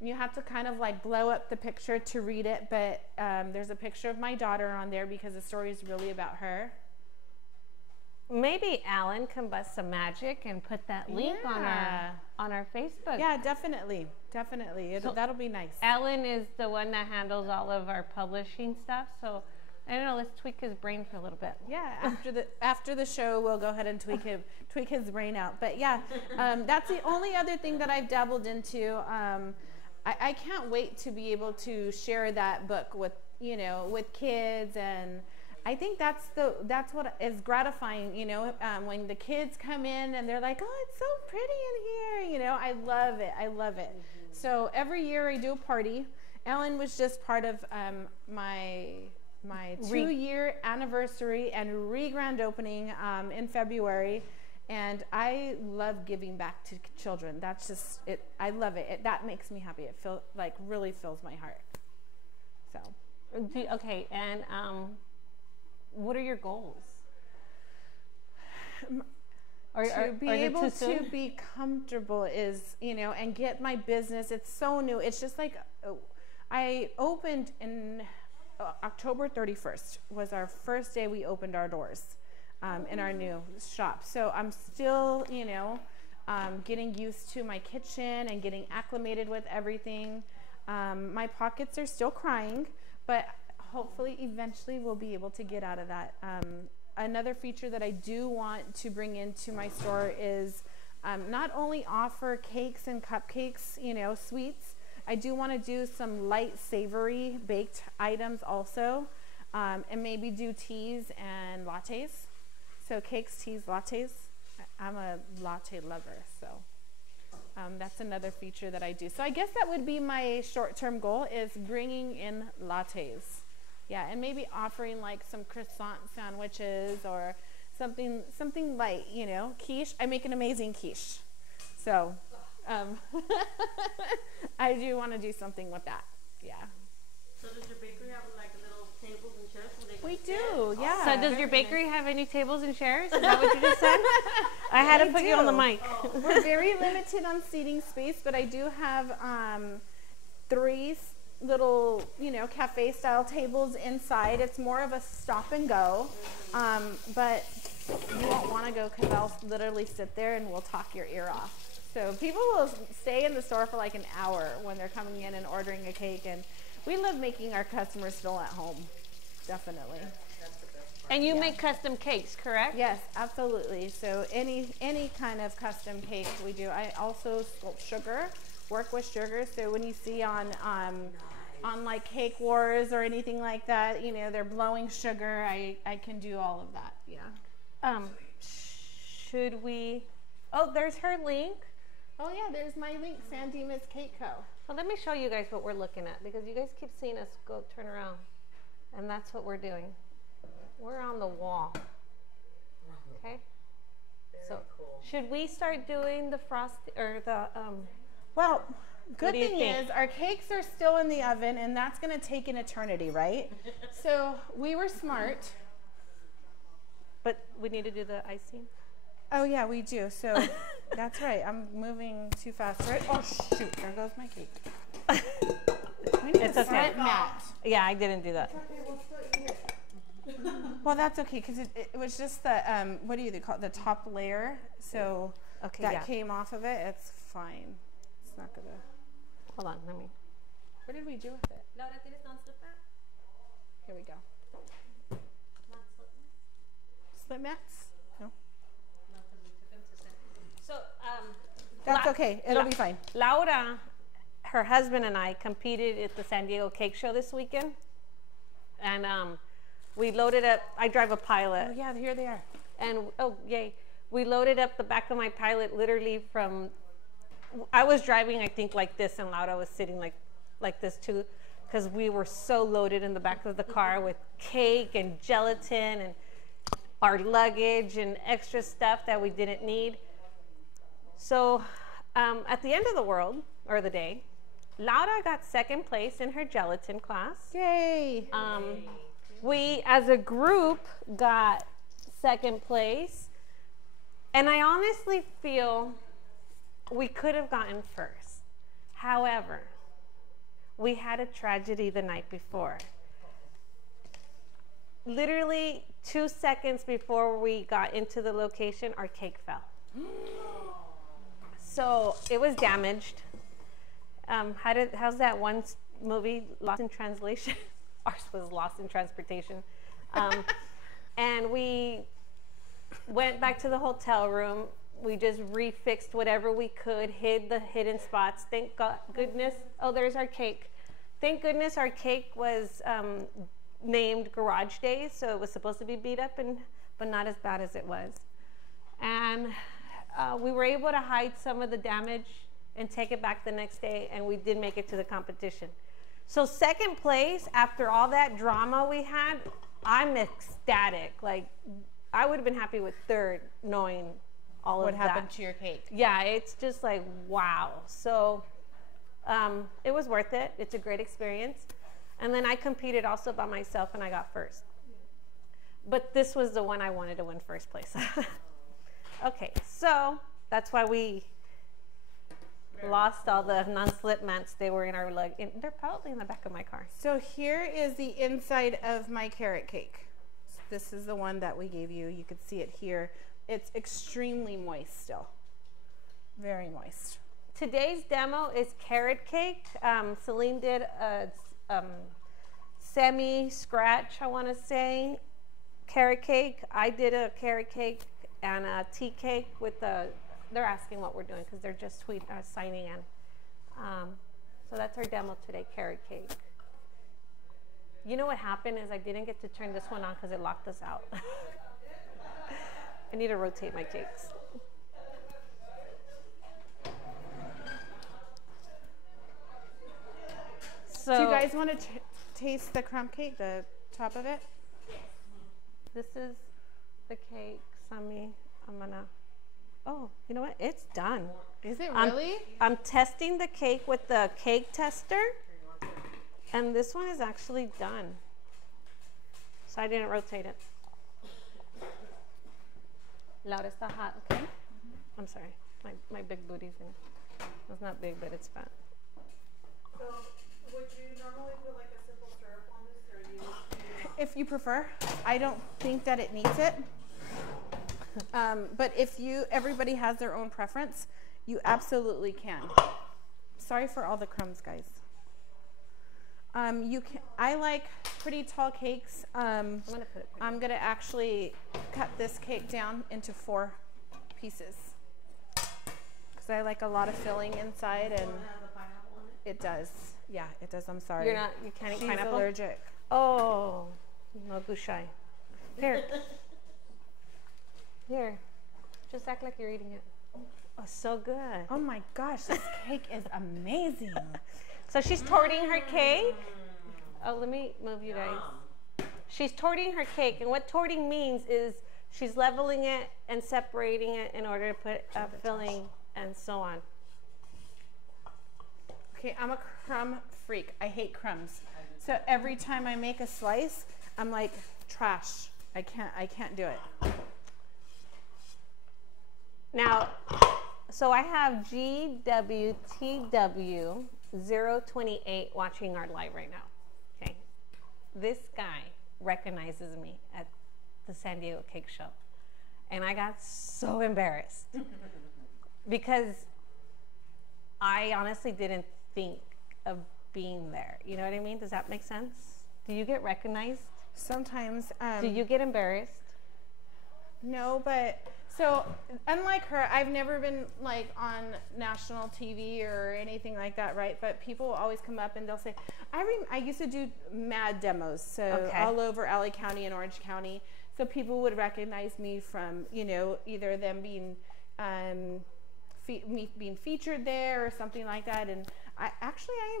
You have to kind of like blow up the picture to read it, but there's a picture of my daughter on there because the story is really about her. Maybe Alan can bust some magic and put that link on our Facebook. Yeah, definitely. That'll be nice. Alan is the one that handles all of our publishing stuff, so I don't know, let's tweak his brain for a little bit. Yeah, after the show, we'll go ahead and tweak his brain out. But yeah, that's the only other thing that I've dabbled into. I can't wait to be able to share that book with, you know, with kids, and I think that's what is gratifying, you know, when the kids come in and they're like, oh, it's so pretty in here, you know. I love it. Mm-hmm. So every year I do a party. Ellen was just part of my 2-year anniversary and grand opening in February, and I love giving back to children. That's just it. I love it. That makes me happy. It really fills my heart. So okay, and what are your goals? To be able to be comfortable is, you know, and get my business. It's so new. It's just like I opened in October 31st was our first day we opened our doors in our new shop. So I'm still, you know, getting used to my kitchen and getting acclimated with everything. My pockets are still crying, but hopefully eventually we'll be able to get out of that. Another feature that I do want to bring into my store is not only offer cakes and cupcakes, you know, sweets. I do want to do some light savory baked items also, and maybe do teas and lattes. So cakes, teas, lattes. I'm a latte lover, so That's another feature that I do. So I guess that would be my short-term goal, is bringing in lattes. Yeah, and maybe offering like some croissant sandwiches or something light, you know. Quiche. I make an amazing quiche. So I do want to do something with that. Yeah. So does your bakery have like little tables and chairs where they can We sit? do, yeah. So does your bakery have any tables and chairs? Is that what you just said? I had to I put you on the do. mic. We're very limited on seating space, but I do have 3 little, you know, cafe style tables inside. It's more of a stop and go, but you won't want to go because I'll literally sit there and we'll talk your ear off. So people will stay in the store for like an hour when they're coming in and ordering a cake, and we love making our customers feel at home. Definitely. And you make custom cakes, correct? Yes, absolutely. So any kind of custom cake we do. I also sculpt sugar, work with sugar. So when you see on like Cake Wars or anything like that, you know, they're blowing sugar, I can do all of that. Yeah. Should we? Oh, there's her link. Oh yeah, there's my link, San Dimas Cake Co. Well, let me show you guys what we're looking at, because you guys keep seeing us go turn around, and that's what we're doing. We're on the wall. Okay. So should we start doing the frost or the Well, good do you thing think? is our cakes are still in the oven, and that's going to take an eternity, right? So we were smart. But we need to do the icing. Oh yeah, we do. So that's right. I'm moving too fast, right? Oh shoot! There goes my cake. We need It's a okay. cement mat. Yeah, I didn't do that. Okay, we'll still eat it. Well, that's okay because it was just the what do you call it? The top layer. So Okay, that yeah. came off of it. It's fine. It's not gonna. Hold on, let me. What did we do with it? Laura, ¿tienes non-slip mat? Here we go. Non-slip mat? Slip mats? No. No, because we took them to set. So, That's okay. It'll be fine. Laura, her husband and I competed at the San Diego Cake Show this weekend, and we loaded up. I drive a Pilot. Oh yeah, here they are. And oh yay, we loaded up the back of my Pilot literally from. I was driving, I think, like this, and Laura was sitting like this too, because we were so loaded in the back of the car with cake and gelatin and our luggage and extra stuff that we didn't need. So at the end of the world, or the day, Laura got second place in her gelatin class. Yay! We, as a group, got second place. And I honestly feel we could have gotten first. However, we had a tragedy the night before. Literally 2 seconds before we got into the location, our cake fell. So it was damaged. How's that one movie, Lost in Translation? Ours was Lost in Transportation. And we went back to the hotel room. We just refixed whatever we could, hid the hidden spots. Thank goodness. Oh, there's our cake. Thank goodness our cake was named Garage Days, so it was supposed to be beat up, but not as bad as it was. And we were able to hide some of the damage and take it back the next day, and we did make it to the competition. So second place, after all that drama we had, I'm ecstatic. Like, I would have been happy with third, knowing all of What that. happened to your cake? Yeah, it's just like, wow. So it was worth it. It's a great experience. And then I competed also by myself, and I got first. But this was the one I wanted to win first place. Okay, so that's why we lost all the non-slip mats. They were in our lug. They're probably in the back of my car. So here is the inside of my carrot cake. This is the one that we gave you. You could see it here. It's extremely moist still. Very moist. Today's demo is carrot cake. Celine did a semi-scratch, I want to say, carrot cake. I did a carrot cake and a tea cake with the, they're asking what we're doing because they're just signing in. So that's our demo today, carrot cake. You know what happened is I didn't get to turn this one on because it locked us out. I need to rotate my cakes. So do you guys want to taste the crumb cake, the top of it? this is the cake, Sammy. I'm gonna, oh, you know what? It's done. Is it I'm- really? I'm testing the cake with the cake tester, and this one is actually done. So I didn't rotate it. Laura está hot, okay? I'm sorry, my big booty's in it. It's not big, but it's fat. So, would you normally put like a simple syrup on this, or you? If you prefer. I don't think that it needs it. But if everybody has their own preference, you absolutely can. Sorry for all the crumbs, guys. I like pretty tall cakes. I'm gonna put it. I'm gonna actually cut this cake down into 4 pieces because I like a lot of filling inside, and it does. Yeah, it does. I'm sorry. You can't eat She's pineapple? allergic. Oh, no gushy. Here. Here. Just act like you're eating it. Oh, so good. Oh my gosh, this cake is amazing. So she's torting her cake. Oh, let me move you guys. She's torting her cake, and what torting means is she's leveling it and separating it in order to put a filling and so on. Okay, I'm a crumb freak. I hate crumbs. So every time I make a slice, I'm like, trash. I can't do it. Now, so I have GWTW 028 watching our live right now. Okay. This guy recognizes me at the San Diego Cake Show. And I got so embarrassed because I honestly didn't think of being there. You know what I mean? Does that make sense? Do you get recognized? Sometimes. Do you get embarrassed? No, but so unlike her, I've never been like on national TV or anything like that, right? But people will always come up and they'll say, I used to do mad demos, so all over LA County and Orange County. So people would recognize me from, either them being, me being featured there or something like that. And I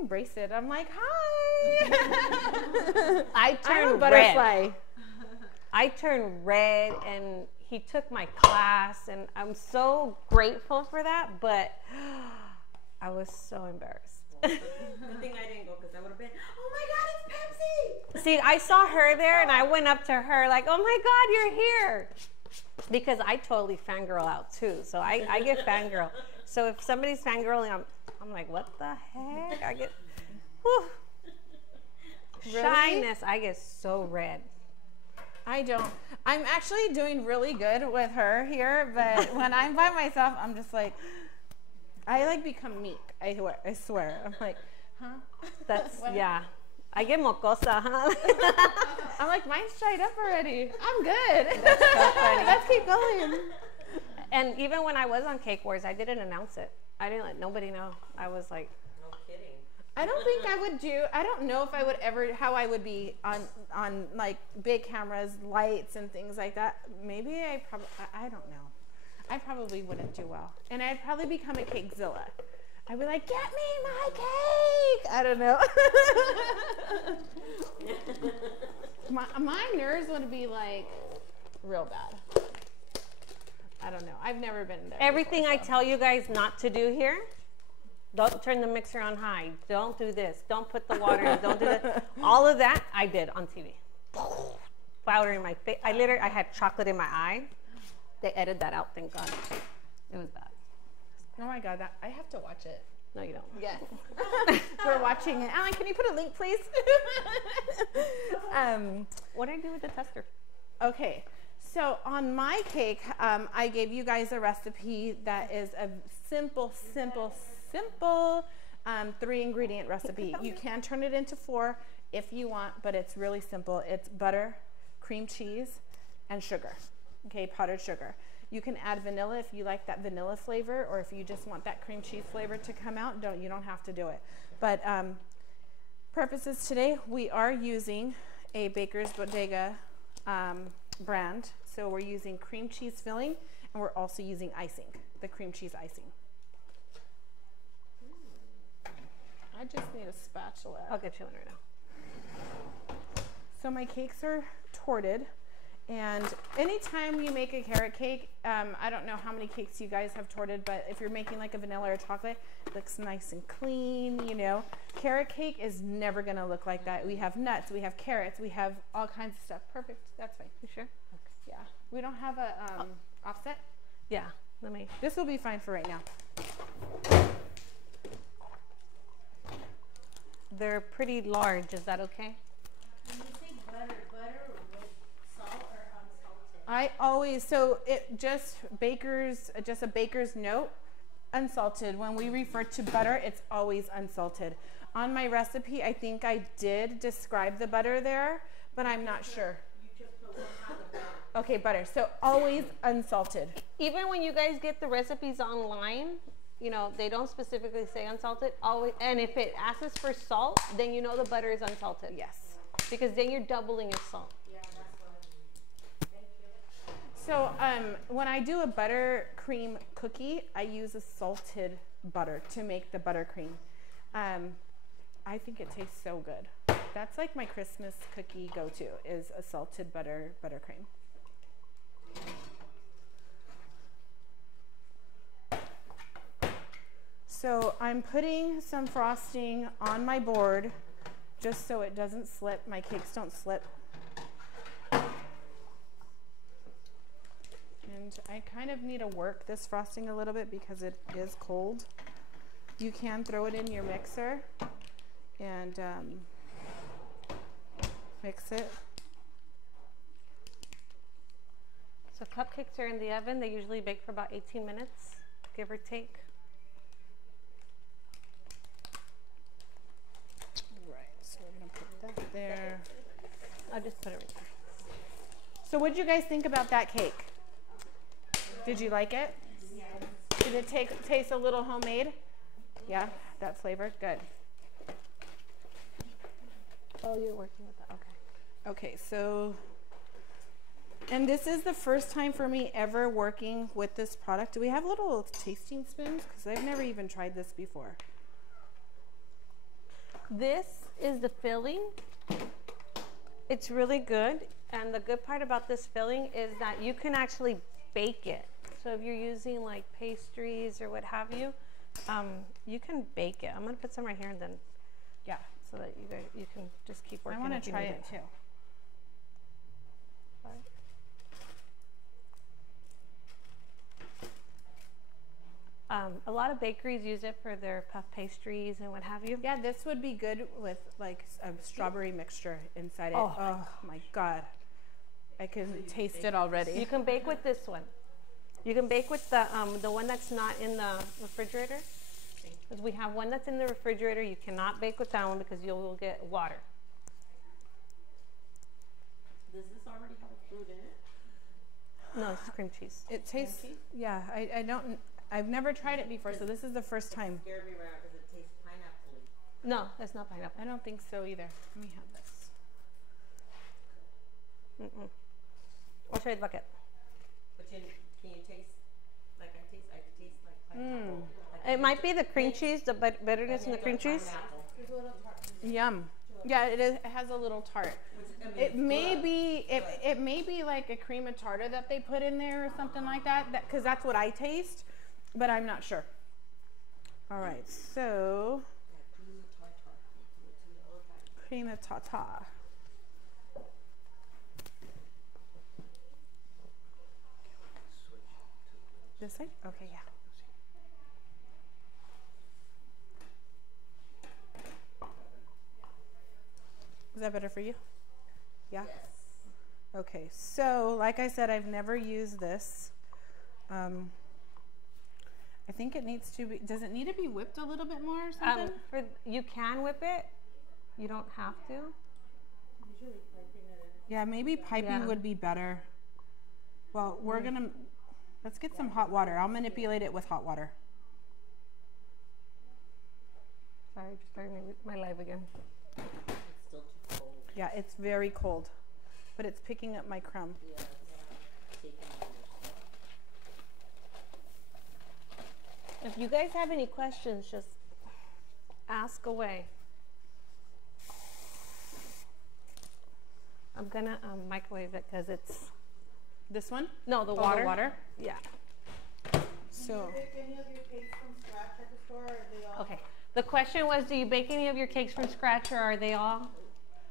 embrace it. I'm like, hi. I turned I'm a butterfly. red. I turned red, and he took my class, and I'm so grateful for that, but I was so embarrassed. Good thing I didn't go, because I would have been, oh my God, it's Pepsi! See, I saw her there, and I went up to her like, oh my God, you're here. Because I totally fangirl out too, so I get fangirl. So if somebody's fangirling, I'm like, what the heck? I get, whew. Really? Shyness, I get so red. I don't. I'm actually doing really good with her here, but when I'm by myself, I'm just like, I like become meek. I swear. I'm like, huh? That's, yeah. I get mocosa, huh? I'm like, mine's dried up already. I'm good. That's so funny. Let's keep going. And even when I was on Cake Wars, I didn't announce it. I didn't let nobody know. I was like, No kidding. I don't think I would I don't know if I would ever, how I would be on like big cameras, lights and things like that. Maybe I don't know. I probably wouldn't do well. And I'd probably become a cakezilla. I'd be like, get me my cake. I don't know. my nerves would be like real bad. I don't know. I've never been there. everything before, I tell you guys not to do here, don't turn the mixer on high. Don't do this. Don't put the water in. Don't do that. All of that I did on TV. Powder in my face. I had chocolate in my eye. They edited that out, thank God. It was bad. Oh my God, I have to watch it. No, you don't. Yes. We're watching it. Alan, can you put a link, please? What did I do with the tester? Okay, so on my cake, I gave you guys a recipe that is a simple 3-ingredient recipe. You can turn it into 4 if you want, but it's really simple. It's butter, cream cheese, and sugar. Okay, powdered sugar. You can add vanilla if you like that vanilla flavor, or if you just want that cream cheese flavor to come out, you don't have to do it. But purposes today, we are using a Baker's Bodega brand. So we're using cream cheese filling, and we're also using icing, the cream cheese icing. I I just need a spatula. I'll get you one right now. So my cakes are torted, and anytime you make a carrot cake, I don't know how many cakes you guys have torted, but if you're making like a vanilla or chocolate, it looks nice and clean, you know. Carrot cake is never gonna look like that. We have nuts, we have carrots, we have all kinds of stuff. Perfect, that's fine. You sure? Okay. Yeah, we don't have a offset. Yeah, let me. This will be fine for right now. They're pretty large, is that okay? When you say butter with salt or unsalted? I always, so it just a baker's note, unsalted. When we refer to butter, it's always unsalted. On my recipe, I think I did describe the butter there, but I'm not sure. You just put 1 pound of butter. Okay, butter. So always unsalted. Even when you guys get the recipes online, you know, they don't specifically say unsalted. Always, and if it asks for salt, then you know the butter is unsalted. Yes. Because then you're doubling your salt. Yeah, that's what. Thank you. So when I do a buttercream cookie, I use a salted butter to make the buttercream. I think it tastes so good. That's like my Christmas cookie go-to is a salted buttercream. So I'm putting some frosting on my board just so it doesn't slip. My cakes don't slip. And I kind of need to work this frosting a little bit because it is cold. You can throw it in your mixer and mix it. So cupcakes are in the oven. They usually bake for about 18 minutes, give or take. Right, so we're gonna put that there. I'll just put it right there. So what did you guys think about that cake? Did you like it? Did it taste a little homemade? Yeah, that flavor, good. Oh, you're working with that, okay. Okay, so, and this is the first time for me ever working with this product. Do we have little tasting spoons? Because I've never even tried this before. This is the filling. It's really good. And the good part about this filling is that you can actually bake it. So if you're using like pastries or what have you, you can bake it. I'm gonna put some right here and then, Yeah, so that you can just keep working. I want if to you try need it too. A lot of bakeries use it for their puff pastries and what have you. Yeah, this would be good with like a strawberry mixture inside it. Oh. Oh my God. I can taste it already. You can bake with this one. You can bake with the one that's not in the refrigerator. Because we have one that's in the refrigerator. You cannot bake with that one because you will get water. Does this already have a fruit in it? No, it's cream cheese. It tastes, yeah, I've never tried it before, so this is the first time. Scared me right out because it tastes pineapple-y. No, that's not pineapple. I don't think so either. Let me have this. I'll show you the bucket. But can you taste like I taste? I taste like pineapple. Like It might be the cream cheese, the bitterness in the cream cheese. pineapple. Yum. Yeah, it has a little tart. It may be like a cream of tartar that they put in there or something like that, because that's what I taste, but I'm not sure. All right, so cream of tartar. This side? Okay, yeah. Is that better for you? Yeah? Yes. Okay, so like I said, I've never used this. I think it needs to be, does it need to be whipped a little bit more or something? You can whip it. You don't have to. Yeah, maybe piping would be better. Well, we're gonna, let's get some hot water. I'll manipulate it with hot water. Sorry, just starting my live again. It's still too cold. Yeah, it's very cold, but it's picking up my crumb. Yeah, it's taking on your stuff. If you guys have any questions, just Ask away. I'm gonna microwave it because it's This one? no the Oh, water. the water? Yeah. So, Do you bake any of your cakes from scratch at the store, or are they all? Okay. The question was, do you bake any of your cakes from scratch, or are they all,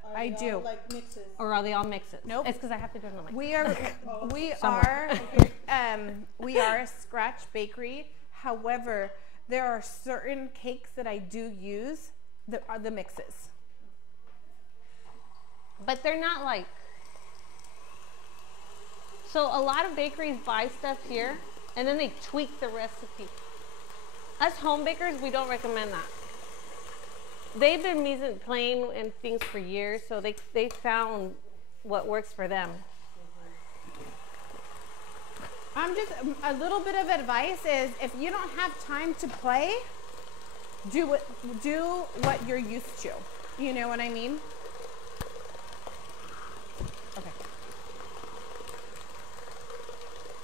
Are I they do. all, like mixes. or are they all mixes? Nope. It's because I have to do it on the mic. we are Somewhere. we are a scratch bakery. However, there are certain cakes that I do use that are the mixes. But they're not like. So a lot of bakeries buy stuff here, and then they tweak the recipe. Us home bakers, we don't recommend that. They've been playing and things for years, so they found what works for them. I'm just a little bit of advice is if you don't have time to play, do what you're used to. You know what I mean? Okay.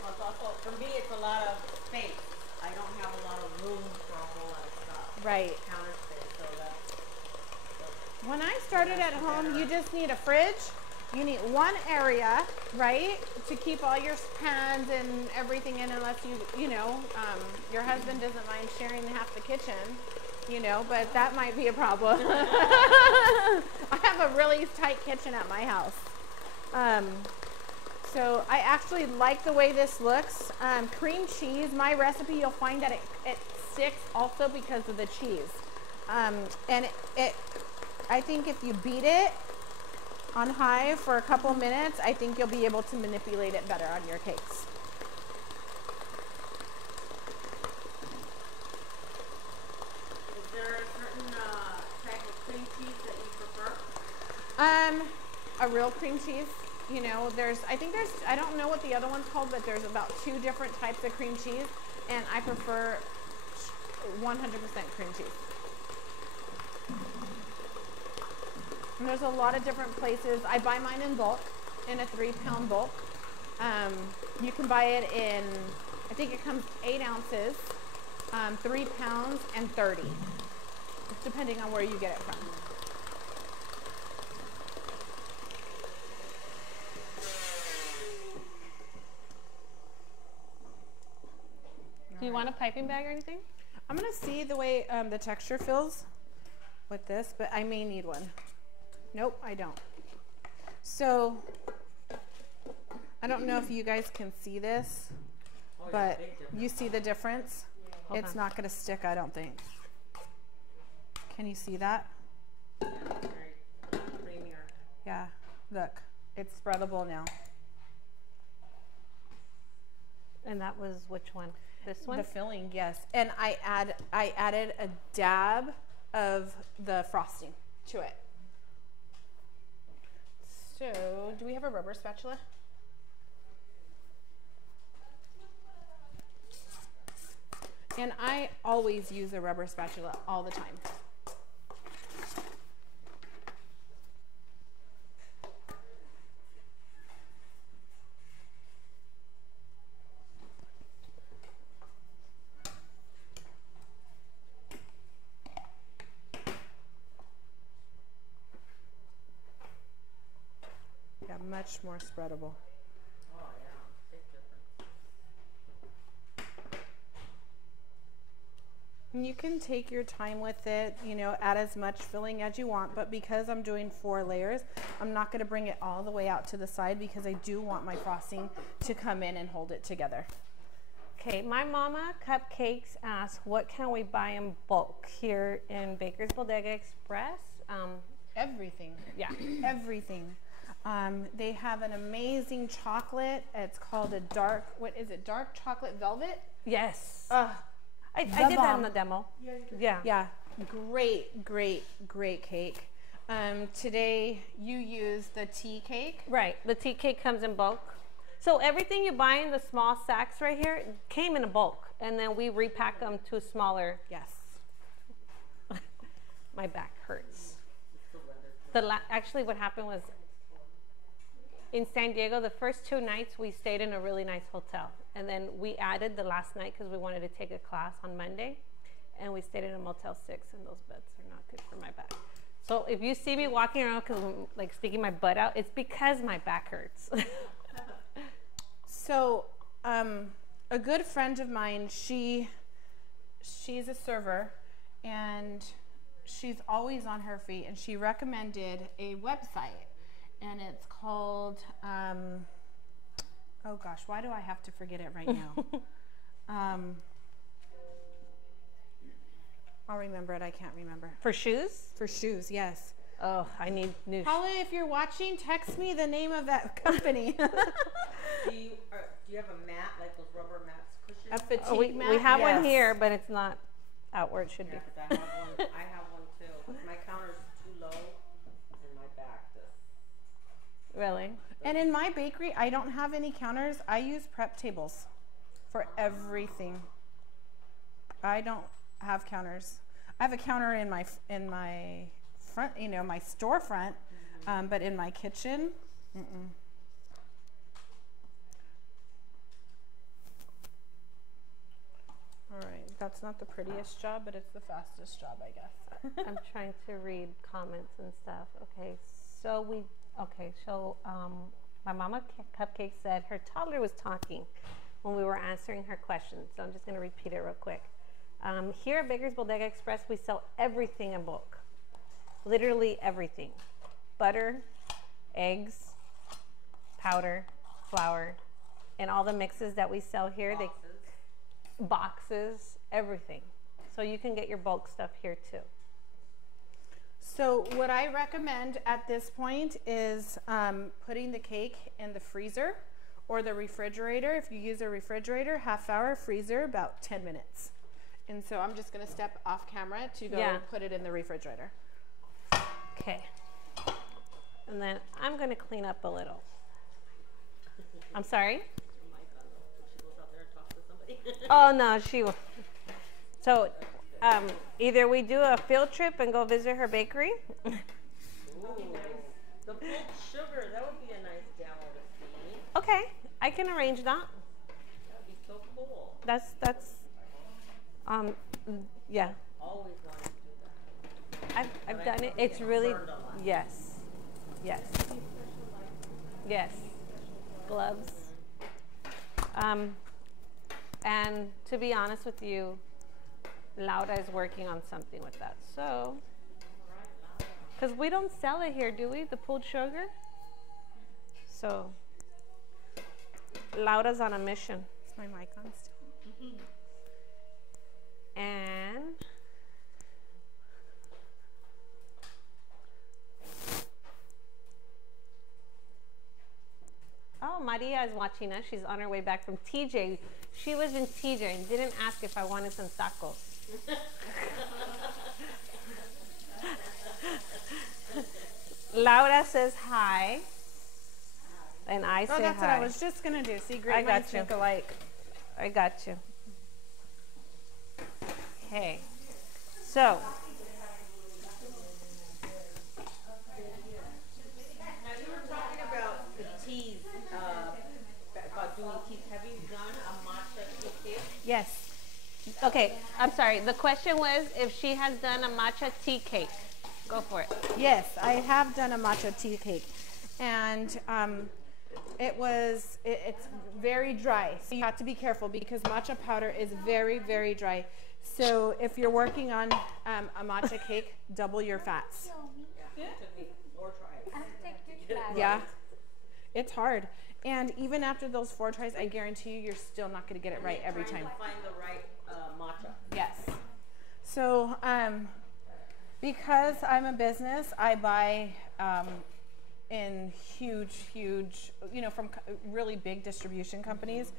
Well, it's also, for me, it's a lot of space. I don't have a lot of room for a whole lot of stuff. Right. Counter space, so that's. When I started at home, you just need a fridge. You need one area, right, to keep all your pans and everything in, unless your husband doesn't mind sharing half the kitchen, but that might be a problem. I have a really tight kitchen at my house. So I actually like the way this looks. Cream cheese, my recipe, you'll find that it sticks also because of the cheese. And I think if you beat it on high for a couple minutes, I think you'll be able to manipulate it better on your cakes. Is there a certain type of cream cheese that you prefer? A real cream cheese. I don't know what the other one's called, but there's about 2 different types of cream cheese, and I prefer 100% cream cheese. And there's a lot of different places. I buy mine in bulk, in a 3-pound bulk. You can buy it in, I think it comes 8 ounces, 3 pounds, and 30, depending on where you get it from. Do you want a piping bag or anything? I'm gonna see the way the texture feels with this, but I may need one. Nope, I don't. So, I don't know if you guys can see this, but you see the difference? Hold It's on. not gonna stick, I don't think. Can you see that? Yeah, very creamier. Yeah, look, it's spreadable now. And that was which one? This one? The filling, yes. And I added a dab of the frosting to it. So, do we have a rubber spatula? And I always use a rubber spatula all the time. Yeah, much more spreadable. Oh, yeah. Big difference. And you can take your time with it, add as much filling as you want, but because I'm doing 4 layers, I'm not going to bring it all the way out to the side because I do want my frosting to come in and hold it together. Okay, my mama Cupcakes asked, what can we buy in bulk here in Baker's Bodega Express? Everything. Yeah. Everything. They have an amazing chocolate. It's called a dark chocolate velvet? Yes. Ugh. I did that bomb. in the demo. Yeah, you can. Yeah. Yeah, great cake. Today you use the tea cake. Right. The tea cake comes in bulk. So everything you buy in the small sacks right here came in a bulk, and then we repack them to smaller. Yes. My back hurts. It's the weather. Actually, what happened was in San Diego, the first 2 nights we stayed in a really nice hotel, and then we added the last night because we wanted to take a class on Monday, and we stayed in a Motel 6, and those beds are not good for my back. So if you see me walking around because I'm like sticking my butt out, it's because my back hurts. So a good friend of mine, she's a server, and she's always on her feet, and she recommended a website, and it's called, oh gosh, why do I have to forget it right now? I'll remember it. I can't remember. For shoes? For shoes, yes. Oh, I need new Paula, if you're watching, text me the name of that company. Do you have a mat, like those rubber mats, cushions? A fatigue mat? We have Yes. one here, but it's not out where it should Yeah, be. 'cause I have one too. 'Cause my counter's too low, and my back just. Really? And in my bakery, I don't have any counters. I use prep tables for everything. I don't have counters. I have a counter in my front, you know, my storefront, but in my kitchen, All right, that's not the prettiest job, but it's the fastest job, I guess. I'm trying to read comments and stuff. Okay, so my mama Cupcake said her toddler was talking when we were answering her questions. So I'm just going to repeat it real quick. Here at Baker's Bodega Express, we sell everything in bulk. Literally everything. Butter, eggs, powder, flour, and all the mixes that we sell here. Boxes, everything. So you can get your bulk stuff here too. So what I recommend at this point is putting the cake in the freezer or the refrigerator. If you use a refrigerator, half hour, freezer, about 10 minutes. And so I'm just going to step off camera to go put it in the refrigerator. Okay. And then I'm going to clean up a little. I'm sorry? Oh, no, she will. So either we do a field trip and go visit her bakery. Ooh, the pulled sugar, that would be a nice demo to see. Okay, I can arrange that. That'd be so cool. That's yeah. Always wanted to do that. I've done it. It's really, yes. Gloves. And to be honest with you, Laura is working on something with that. So, because we don't sell it here, do we? The pulled sugar. So, Laura's on a mission. Is my mic on still? And oh, Maria is watching us. She's on her way back from TJ. She was in TJ and didn't ask if I wanted some tacos. Laura says hi. And I say hi. Oh, that's what I was just going to do. See, great minds think alike. I got you. Okay. So. Now you were talking about the teas, about doing teas. Have you done a matcha tea cake? Yes. Okay, I'm sorry. The question was if she has done a matcha tea cake. Go for it. Yes, I have done a matcha tea cake. And it's very dry. So you have to be careful because matcha powder is very, very dry. So if you're working on a matcha cake, double your fats. Yeah, it took me 4 tries. I'll take your class. Yeah, it's hard. And even after those 4 tries, I guarantee you, you're still not going to get it right every time. Find the right matcha. Yes. So because I'm a business, I buy in huge, you know, from really big distribution companies.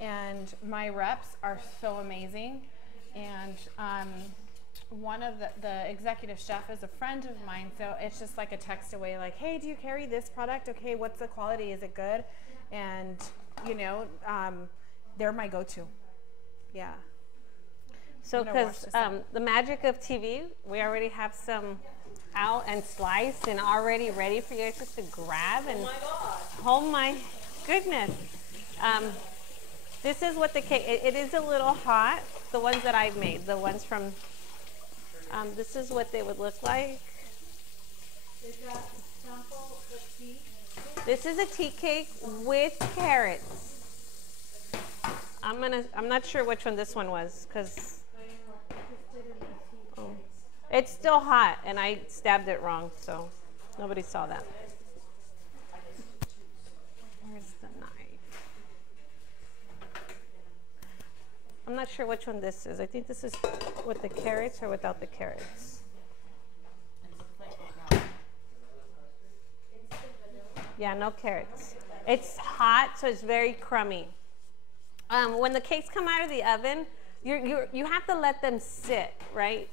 And my reps are so amazing. And one of the executive chef is a friend of mine, so it's just like a text away, like, hey, do you carry this product? Okay, what's the quality? Is it good? And, you know, they're my go-to. Yeah. So, because the magic of TV, we already have some out and sliced and already ready for you guys just to grab. And Oh my God. oh my goodness. This is what the cake, it is a little hot, the ones that I've made, the ones from, this is what they would look like. Is that sample a tea? This is a tea cake with carrots. I'm not sure which one this one was, because it's still hot and I stabbed it wrong, so nobody saw that. Where's the knife? I'm not sure which one this is. I think this is with the carrots or without the carrots. Yeah, no carrots. It's hot, so it's very crummy. When the cakes come out of the oven, you have to let them sit, right?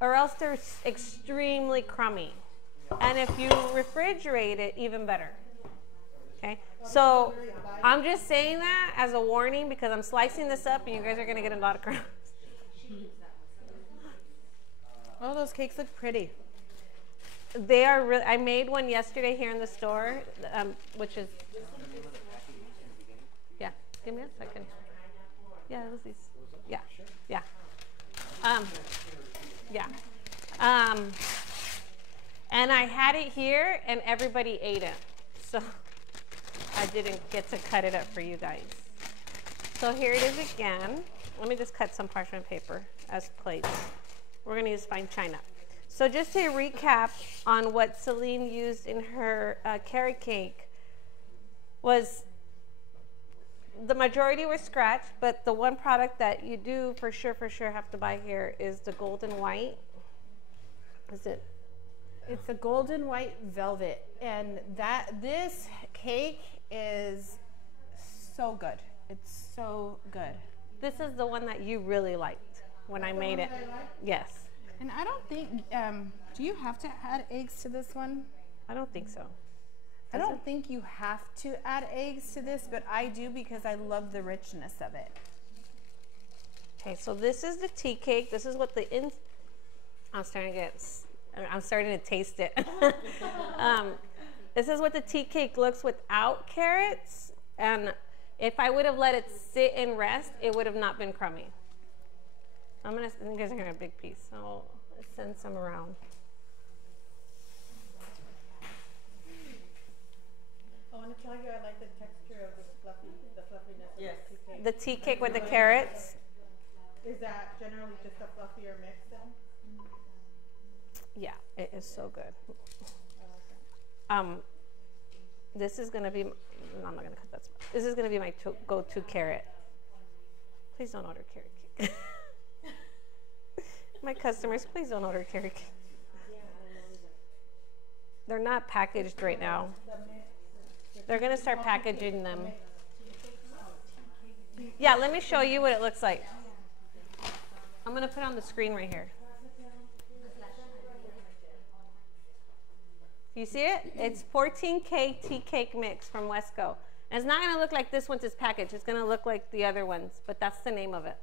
Or else they're extremely crummy. And if you refrigerate it, even better. Okay? So I'm just saying that as a warning because I'm slicing this up and you guys are going to get a lot of crumbs. Oh, those cakes look pretty. They are really, I made one yesterday here in the store, which is, yeah, give me a second. Yeah, it was these, yeah, yeah. Yeah. And I had it here and everybody ate it. So I didn't get to cut it up for you guys. So here it is again. Let me just cut some parchment paper as plates. We're gonna use fine china. So just to recap on what Celine used in her carrot cake was the majority were scratched, but the one product that you do for sure have to buy here is the golden white. Is it? It's a golden white velvet, and this cake is so good. It's so good. This is the one that you really liked when I made it. Yes. And I don't think, do you have to add eggs to this one? I don't think so. I don't think you have to add eggs to this, but I do because I love the richness of it. Okay, so this is the tea cake. This is what the I'm starting to taste it. This is what the tea cake looks without carrots. And if I would have let it sit and rest, it would have not been crummy. You guys are gonna have a big piece, so let's send some around. I want to tell you I like the texture of the fluffiness Yes. of the tea cake. The tea cake with the carrots. Is that generally just a fluffier mix then? Yeah, it is so good. This is gonna be. No, I'm not gonna cut that spot. This is gonna be my go-to carrot. Please don't order carrot cake. My customers, please don't order carrot cake. They're not packaged right now. They're gonna start packaging them. Yeah, let me show you what it looks like. I'm gonna put it on the screen right here. You see it? It's 14K tea cake mix from Wesco. And it's not gonna look like this once it's packaged. It's gonna look like the other ones, but that's the name of it.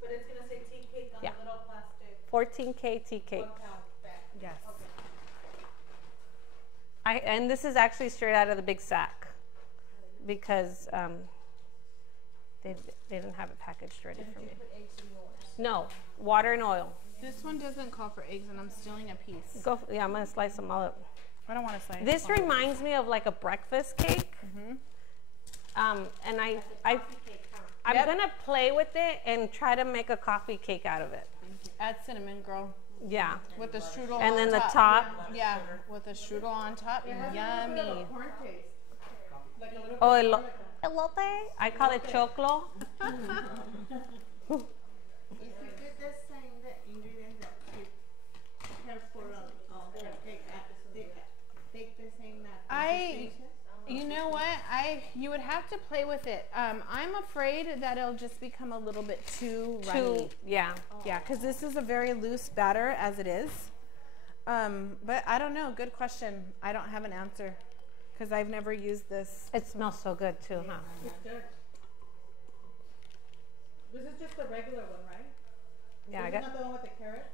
But it's going to say tea cake on Yeah. the little plastic 14K tea cake. 1 pound bag. Yes. And this is actually straight out of the big sack because they didn't have it packaged ready for me. No, water and oil. This one doesn't call for eggs, and I'm stealing a piece. Yeah, I'm gonna slice them all up. I don't want to slice. This reminds me of like a breakfast cake. And I'm gonna play with it and try to make a coffee cake out of it. Add cinnamon, girl. Yeah. With the strudel And on then the top. top. Yeah, with the strudel on top. Yummy. Corn taste. Like a little Oh, elote? I call it choclo. If you did the same, the ingredients that you have for the cake, take the same You know what? You would have to play with it. I'm afraid that it'll just become a little bit too runny. Yeah. Yeah, because this is a very loose batter as it is. But I don't know. Good question. I don't have an answer because I've never used this. It smells so good too, huh? It's good. This is just the regular one, right? Yeah, This is not the one with the carrots?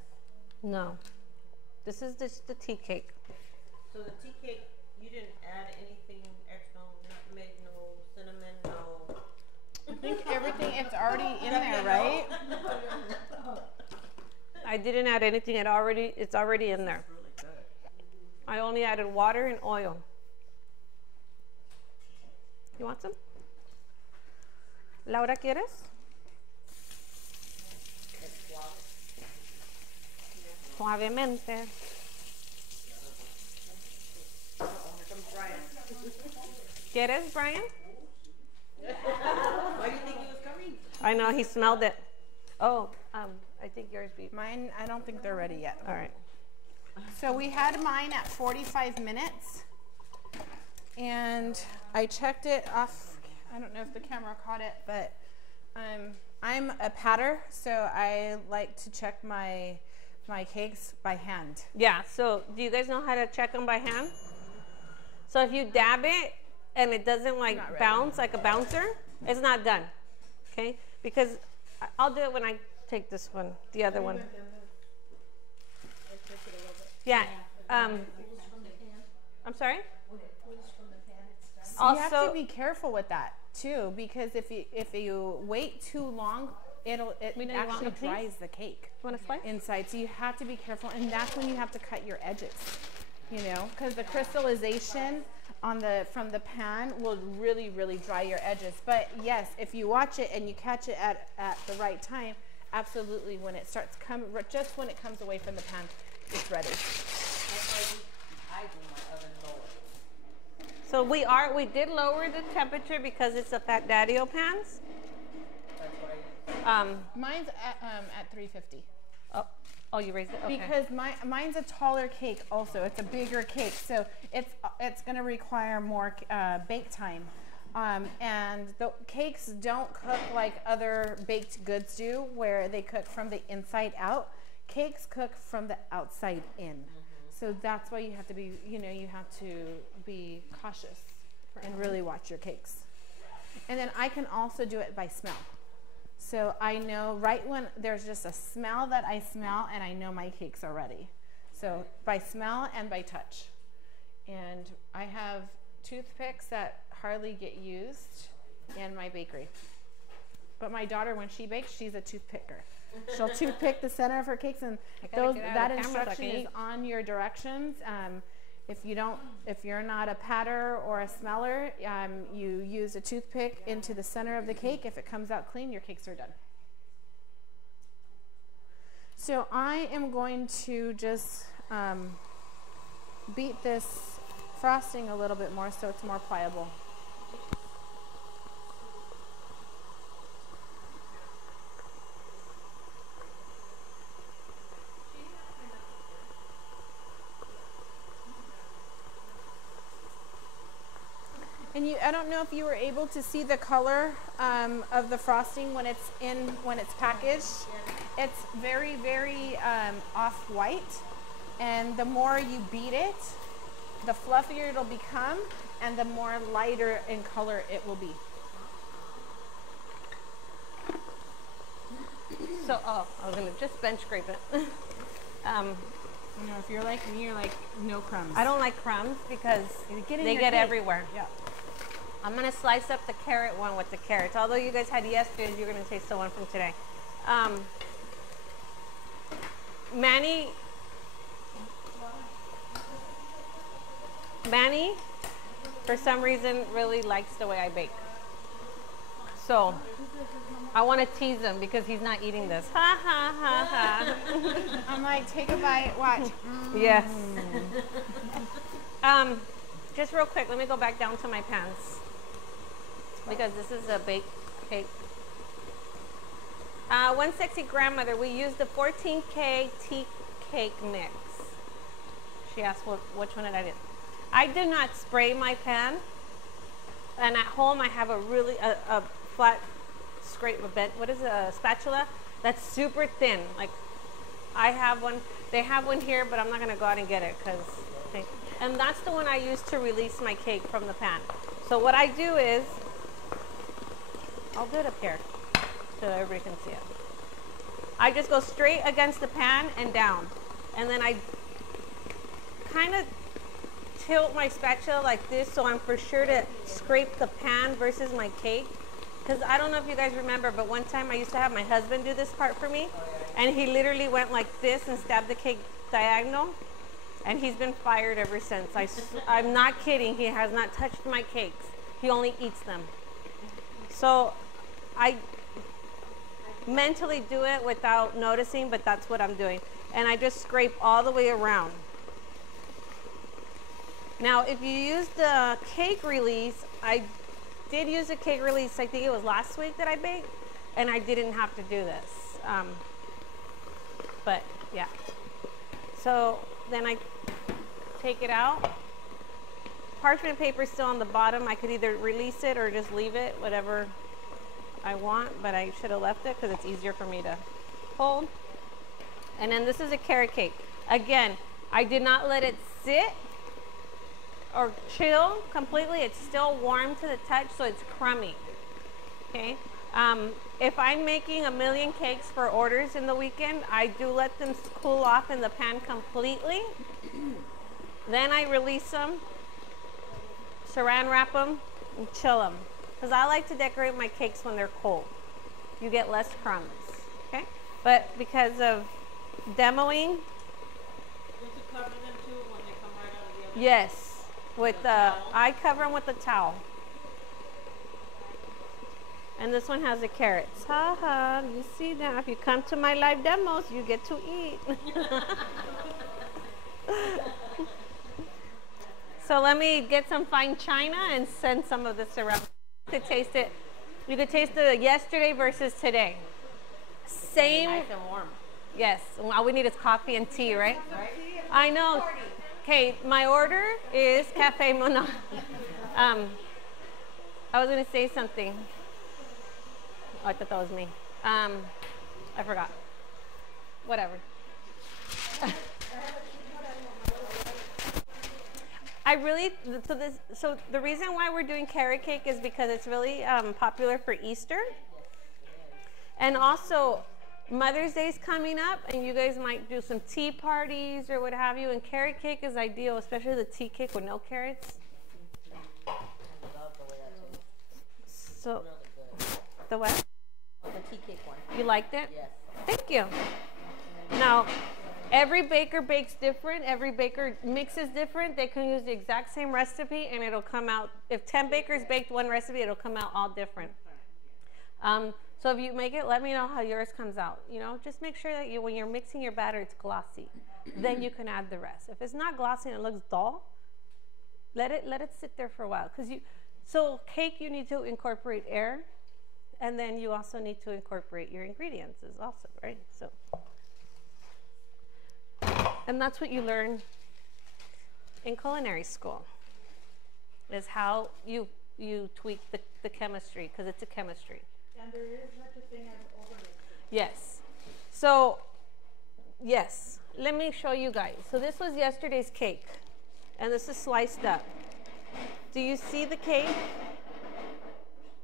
No. This is just the tea cake. So the tea cake, you didn't add anything extra, no nutmeg, no cinnamon, no already in there, right? I didn't add anything. It's already in there. I only added water and oil. You want some? Laura, ¿quieres? Suavemente. ¿Quieres, Brian? Why do you think he was coming? I know, he smelled it. Oh, I think yours beat. Mine, I don't think they're ready yet. All right. So we had mine at 45 minutes. And I checked it off. I don't know if the camera caught it, but I'm a patter, so I like to check my cakes by hand. Yeah, so do you guys know how to check them by hand? So if you dab it and it doesn't like bounce like a bouncer, it's not done. Okay? Because I'll do it when I take this one, the other one. Yeah. I'm sorry? So you have to be careful with that too, because if you wait too long, it actually dries the cake inside. So you have to be careful, and that's when you have to cut your edges. You know, because the crystallization from the pan will really dry your edges. But yes, if you watch it and you catch it at the right time, absolutely, when it starts just when it comes away from the pan, it's ready. I do my oven lower. So we did lower the temperature because it's a Fat Daddy-O pans. That's what I use. Mine's at 350. Oh, you raised it? Okay. Because mine's a taller cake also. It's a bigger cake, so it's going to require more bake time. And the cakes don't cook like other baked goods do, where they cook from the inside out. Cakes cook from the outside in. So that's why you have to be cautious and really watch your cakes. And then I can also do it by smell. So I know right when there's just a smell that I smell, and I know my cakes are ready. So by smell and by touch. And I have toothpicks that hardly get used in my bakery. But my daughter, when she bakes, she's a toothpicker. She'll toothpick the center of her cakes, and that instruction is on your directions. If you're not a patter or a smeller, you use a toothpick into the center of the cake. If it comes out clean, your cakes are done. So I am going to just beat this frosting a little bit more so it's more pliable. And I don't know if you were able to see the color of the frosting when it's packaged. It's very off-white, and the more you beat it, the fluffier it'll become, and the more lighter in color it will be. So, I was gonna just bench scrape it. You know, if you're like me, you're like no crumbs. I don't like crumbs because they get everywhere. Yeah. I'm gonna slice up the carrot one with the carrots. Although you guys had yesterday's, you're gonna taste the one from today. Manny, for some reason, really likes the way I bake. So I want to tease him because he's not eating this. Ha ha ha ha. I'm like, take a bite, watch. Yes. Just real quick, let me go back down to my pans because this is a baked cake. 160 grandmother, we used the 14K tea cake mix. She asked which one did I do. I do not spray my pan, and at home I have a really a flat scrape a bit. What is it, a spatula that's super thin. Like I have one, they have one here, but I'm not gonna go out and get it because. And that's the one I use to release my cake from the pan. So what I do is, I'll do it up here so everybody can see it. I just go straight against the pan and down. And then I kind of tilt my spatula like this so I'm for sure to scrape the pan versus my cake. because I don't know if you guys remember, but one time I used to have my husband do this part for me, and he literally went like this and stabbed the cake diagonal, and he's been fired ever since. I'm not kidding. He has not touched my cakes. He only eats them. So I mentally do it without noticing, but that's what I'm doing. And I just scrape all the way around. Now, if you use the cake release, I did use a cake release, I think it was last week that I baked, and I didn't have to do this. But yeah. So then I take it out. Parchment paper is still on the bottom. I could either release it or just leave it, whatever I want, but I should have left it because it's easier for me to hold. And then this is a carrot cake. Again, I did not let it sit or chill completely. It's still warm to the touch, so it's crummy. Okay. If I'm making 1 million cakes for orders in the weekend, I do let them cool off in the pan completely. Then I release them, saran wrap them, and chill them. Because I like to decorate my cakes when they're cold. You get less crumbs. Okay. But because of demoing. Don't you cover them too when they come right out of the oven? Yes, with I cover them with a towel. And this one has the carrots. Ha ha, you see that? If you come to my live demos, you get to eat. So let me get some fine china and send some of this around to taste it. You could taste the yesterday versus today. Same. Nice and warm. Yes, all we need is coffee and tea, right? I know. Okay, my order is Cafe Mona. I was gonna say something. Oh, I thought that was me. I forgot. Whatever. So the reason why we're doing carrot cake is because it's really popular for Easter. And also, Mother's Day is coming up, and you guys might do some tea parties or what have you, and carrot cake is ideal, especially the tea cake with no carrots. So, the what? The tea cake one. You liked it? Yes. Thank you. Now, every baker bakes different. Every baker mixes different. They can use the exact same recipe, and it'll come out. If 10 bakers baked one recipe, it'll come out all different. So if you make it, let me know how yours comes out. You know, just make sure that when you're mixing your batter, it's glossy. Then you can add the rest. If it's not glossy and it looks dull, let it sit there for a while. So cake, you need to incorporate air, and then you also need to incorporate your ingredients also, right? So, and that's what you learn in culinary school, is how you tweak the chemistry, because it's a chemistry. And there is such a thing as overmixing. Yes. So, yes. Let me show you guys. So this was yesterday's cake, and this is sliced up. Do you see the cake?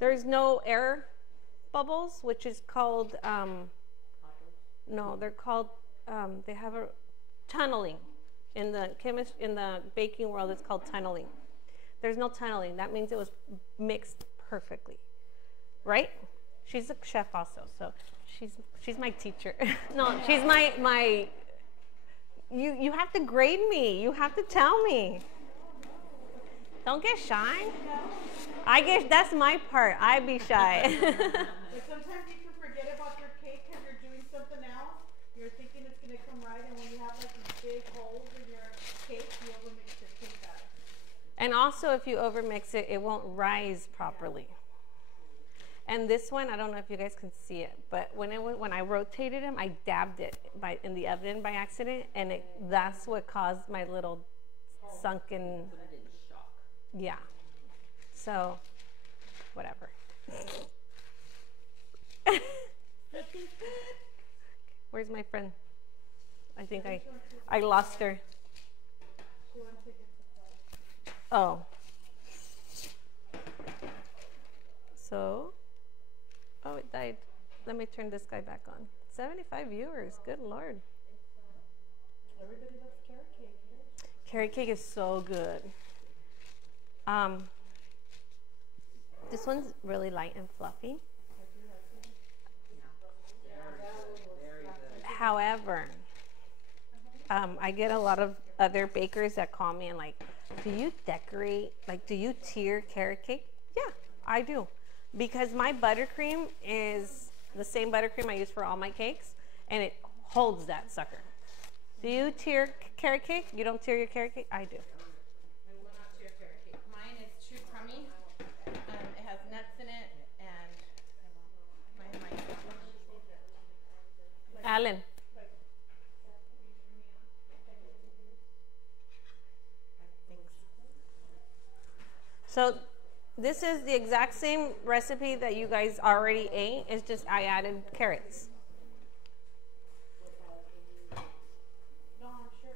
There's no air bubbles, which is called, no, they're called, they have a tunneling. In the baking world, it's called tunneling. There's no tunneling. That means it was mixed perfectly, right? She's a chef also, so she's my teacher. No, she's my. You have to grade me. You have to tell me. Don't get shy. I guess that's my part. I be shy. But sometimes you can forget about your cake because you're doing something else. You're thinking it's gonna come right, and when you have like these big holes in your cake, you overmix your cake batter. And also, if you overmix it, it won't rise properly. And this one, I don't know if you guys can see it, but when I rotated them, I dabbed it in the oven by accident, and that's what caused my little sunken. Yeah. So, whatever. Where's my friend? I think I lost her. Oh. So. Oh, it died. Let me turn this guy back on. 75 viewers. Good Lord. Everybody loves carrot cake. Carrot cake is so good. This one's really light and fluffy. However, I get a lot of other bakers that call me and like, do you decorate, like, do you tier carrot cake? Yeah, I do. Because my buttercream is the same buttercream I use for all my cakes, and it holds that sucker. Do you tier carrot cake? You don't tier your carrot cake? I do. I will not tier carrot cake. Mine is too crummy. It has nuts in it, and Alan. So this is the exact same recipe that you guys already ate. It's just I added carrots. No, I'm sure.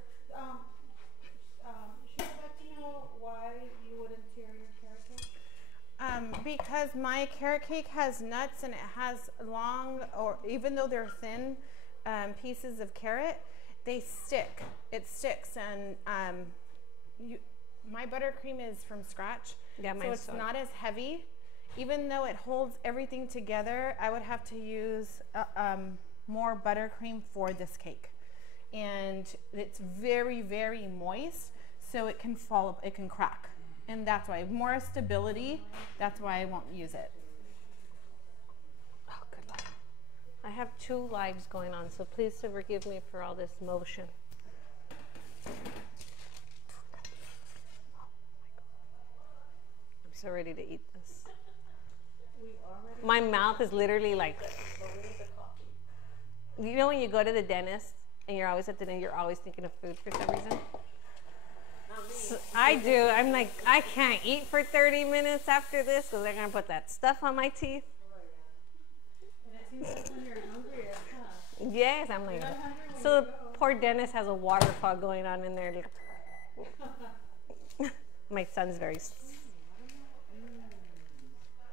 She would like to know why you wouldn't tier your carrot cake. Because my carrot cake has nuts and it has long, or even though they're thin pieces of carrot, they stick. It sticks, and my buttercream is from scratch, Yeah, so it's not as heavy. Even though it holds everything together, I would have to use more buttercream for this cake, and it's very, very moist, so it can fall, it can crack, and that's why more stability. That's why I won't use it. Oh, good Lord. I have 2 lives going on, so please forgive me for all this motion. I'm so ready to eat this. My mouth is literally like, you know when you go to the dentist and you're always at the dentist, you're always thinking of food for some reason? So I do. I'm like, I can't eat for 30 minutes after this because they're going to put that stuff on my teeth. And it seems like when you're hungry, it's tough. Yes, I'm like, so the poor dentist has a waterfall going on in there. My son's very.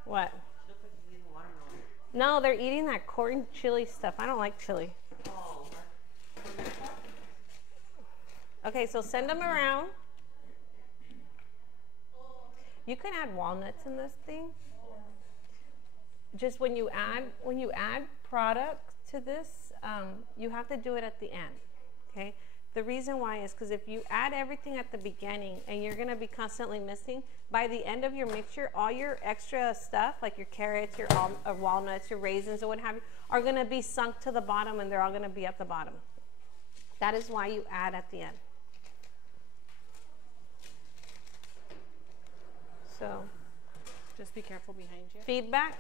What? No, they're eating that corn chili stuff. I don't like chili. Okay, so send them around. You can add walnuts in this thing. Just when you add product to this, you have to do it at the end. Okay. The reason why is because if you add everything at the beginning and you're going to be constantly missing, by the end of your mixture, all your extra stuff, like your carrots, your walnuts, your raisins, or what have you, are going to be sunk to the bottom, and they're all going to be at the bottom. That is why you add at the end. So, Just be careful behind you. feedback?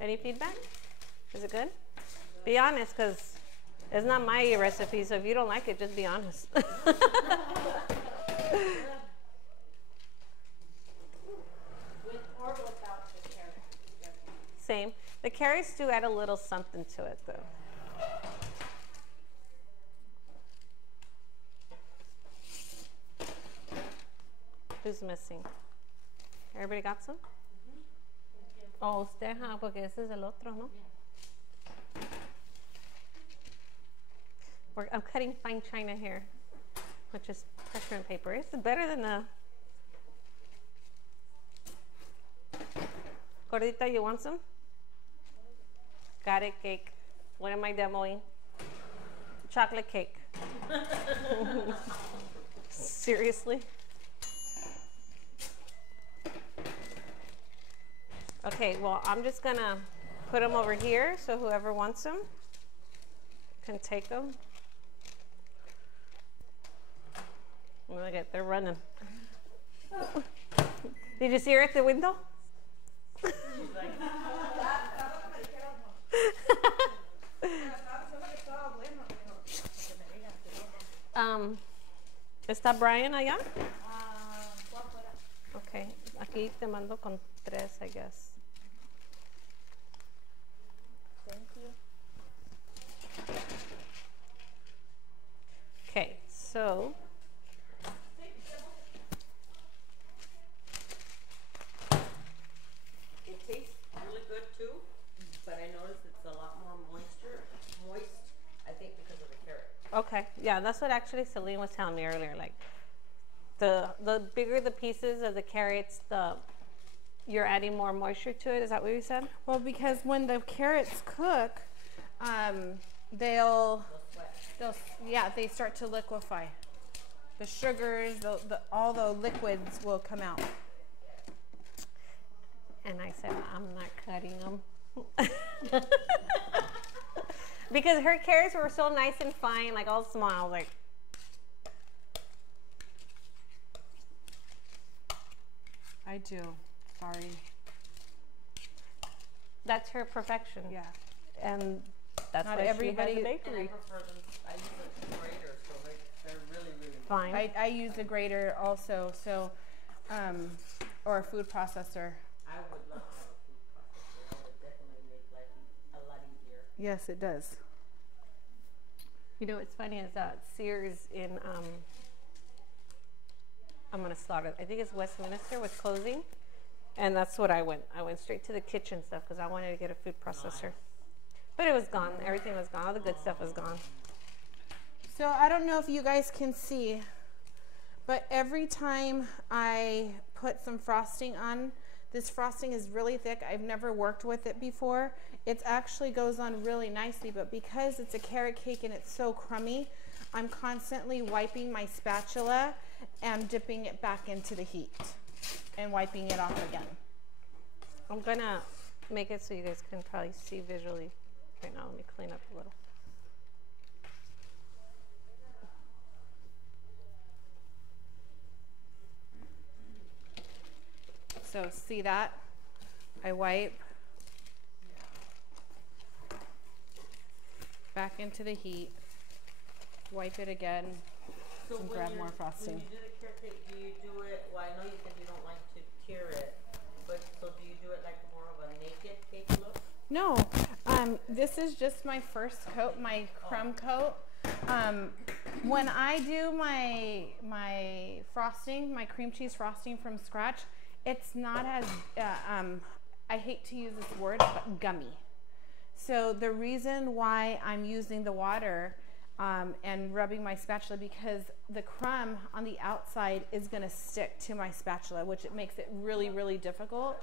Any feedback? Is it good? Be honest, because it's not my recipe, so if you don't like it, just be honest. With or without the carrot. Same. The carrots do add a little something to it, though. Who's missing? Everybody got some? Oh, usted, porque ese es el otro, ¿no? I'm cutting fine china here, which is parchment paper. It's better than the... Gordita, you want some? Got it, cake. What am I demoing? Chocolate cake. Seriously? Okay, well, I'm just gonna put them over here so whoever wants them can take them. Look at, they're running. Did you see her at the window? ¿Está Brian allá? Okay, aquí te mando con 3, I guess. Thank you. Okay, so It tastes really good too, but I noticed it's a lot more moist, I think because of the carrot. okay, yeah, that's what actually Celine was telling me earlier. Like, the bigger the pieces of the carrots, you're adding more moisture to it. Is that what you said? Well, because when the carrots cook, they start to liquefy. The sugars, all the liquids will come out. And I said, I'm not cutting them. Because her carrots were so nice and fine, like all small, like. I do. Sorry. That's her perfection. Yeah. And that's not why everybody. she has a And I bakery. prefer them. I use a grater, so they're really, really Fine. I use a grater also, so, or a food processor. I would love to have a food processor. That would definitely make life a lot easier. Yes, it does. You know what's funny is that Sears in I'm gonna slaughter. I think it's Westminster was closing, and that's what I went. I went straight to the kitchen stuff because I wanted to get a food processor, but it was gone. Everything was gone. All the good stuff was gone. So I don't know if you guys can see, but every time I put some frosting on, this frosting is really thick. I've never worked with it before. It actually goes on really nicely, but because it's a carrot cake and it's so crummy, I'm constantly wiping my spatula and dipping it back into the heat and wiping it off again. I'm gonna make it so you guys can probably see visually. Right now, let me clean up a little. So see that? I wipe back into the heat, wipe it again, So and when grab you're- more frosting. When you do the carrot cake, do you do it? Well, I know you said you don't like to cure it, but so do you do it like more of a naked cake look? No, this is just my first coat, my crumb coat. When I do my frosting, my cream cheese frosting from scratch, it's not as, I hate to use this word, but gummy. So the reason why I'm using the water and rubbing my spatula, because the crumb on the outside is going to stick to my spatula, which it makes it really, really difficult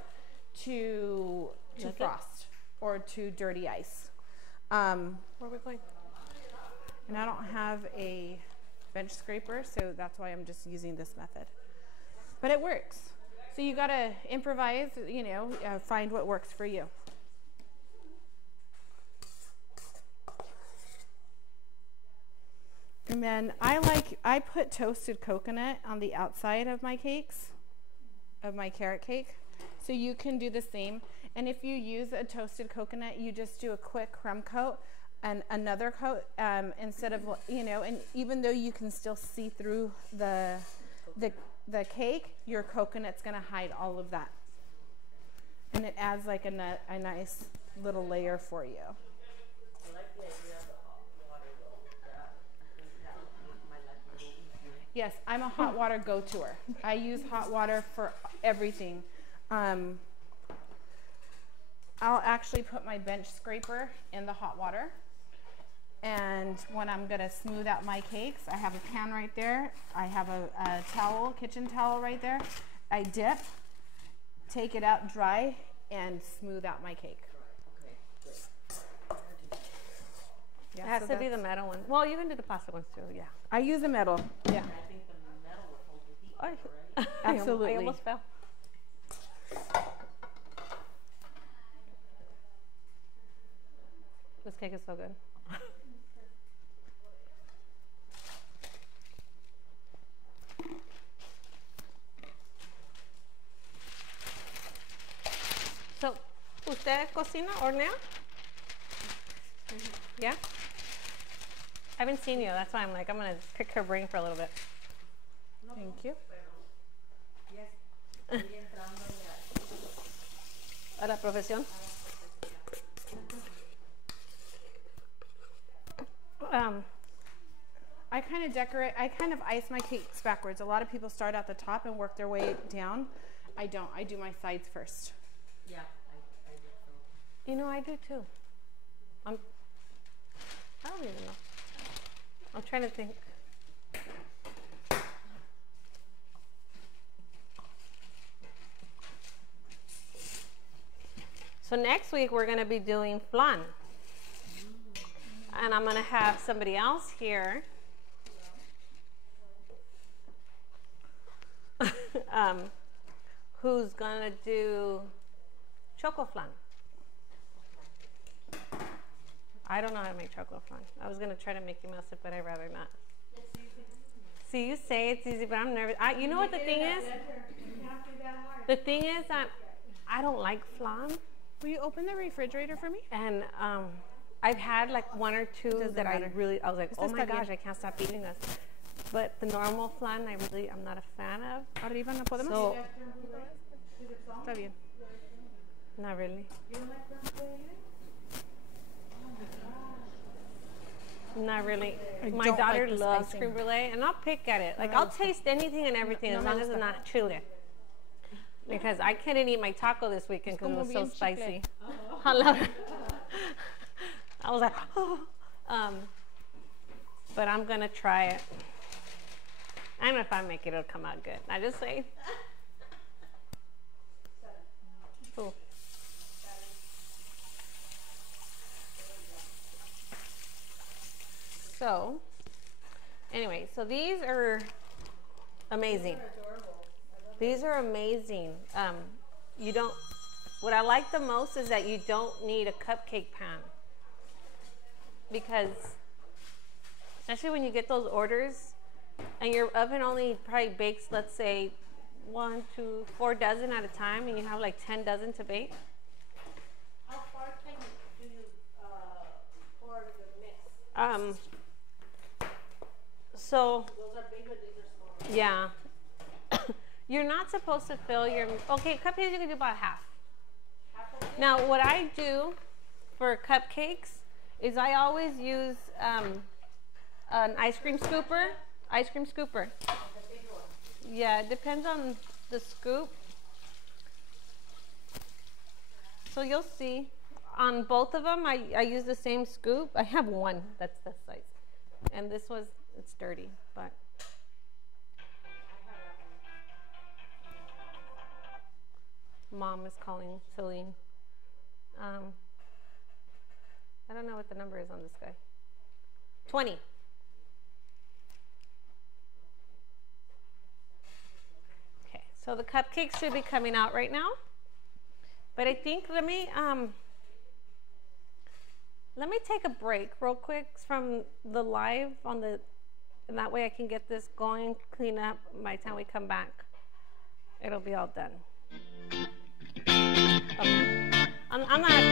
to frost or to dirty ice. Where are we going? And I don't have a bench scraper, so that's why I'm just using this method. But it works. So you got to improvise, you know, find what works for you. And then I put toasted coconut on the outside of my cakes, of my carrot cake. So you can do the same. And if you use a toasted coconut, you just do a quick crumb coat and another coat instead of, you know, and even though you can still see through the cake, your coconut's gonna hide all of that. And it adds like a nice little layer for you. I like the idea of the hot water though. I think that would make my life a little easier. Yes, I'm a hot water go-toer. I use hot water for everything. I'll actually put my bench scraper in the hot water. And when I'm gonna smooth out my cakes, I have a pan right there. I have a towel, kitchen towel right there. I dip, take it out dry, and smooth out my cake. Okay, good. Yeah, It has so to be the metal one. Well, you can do the plastic ones too, yeah. I use a metal, yeah. I think the metal would hold the heat, I, right? Absolutely. I almost fell. This cake is so good. So, ¿usted cocina, hornea? Yeah? I haven't seen you. That's why I'm like, I'm going to pick her brain for a little bit. Thank you. Yes. Estoy entrando ya. A la profesión. I kind of ice my cakes backwards. A lot of people start at the top and work their way down. I don't. I do my sides first. Yeah, I do too. You know, I do too. I don't even know. I'm trying to think. next week we're going to be doing flan. And I'm going to have somebody else here. Who's going to do choco flan. I don't know how to make chocolate flan. I was going to try to make you mess it, but I'd rather not. See, you say it's easy, but I'm nervous. You know what the thing is? The thing is that I don't like flan. Will you open the refrigerator for me? And I've had like one or two that I was like, oh my gosh, I can't stop eating this. But the normal flan, I'm not a fan of. Arriba no podemos. So, Está bien. not really. Not really. My daughter loves creme brulee, and I'll pick at it. Like, I'll taste anything and everything as long as it's not chile. Because I couldn't eat my taco this weekend because it was so spicy. I love it. I was like, oh. But I'm going to try it. I don't know if I make it, it'll come out good. I just say. Cool. So, anyway, so these are amazing. These are amazing. What I like the most is that you don't need a cupcake pan. Because, especially when you get those orders, and your oven only probably bakes, let's say, 1, 2, 4 dozen at a time, and you have like 10 dozen to bake. How far can you pour the mix? So, Those are bigger, these are smaller. yeah. You're not supposed to fill your, okay, cupcakes you can do about half. Now, what I do for cupcakes is I always use an ice cream scooper. Yeah, it depends on the scoop. So you'll see on both of them, I use the same scoop. I have one that's this size. And this was, it's dirty, but. Mom is calling Celine. I don't know what the number is on this guy. 20. Okay, so the cupcakes should be coming out right now. But I think let me take a break real quick from the live on the, and that way I can get this going, clean up. By the time we come back, it'll be all done. Okay. I'm not.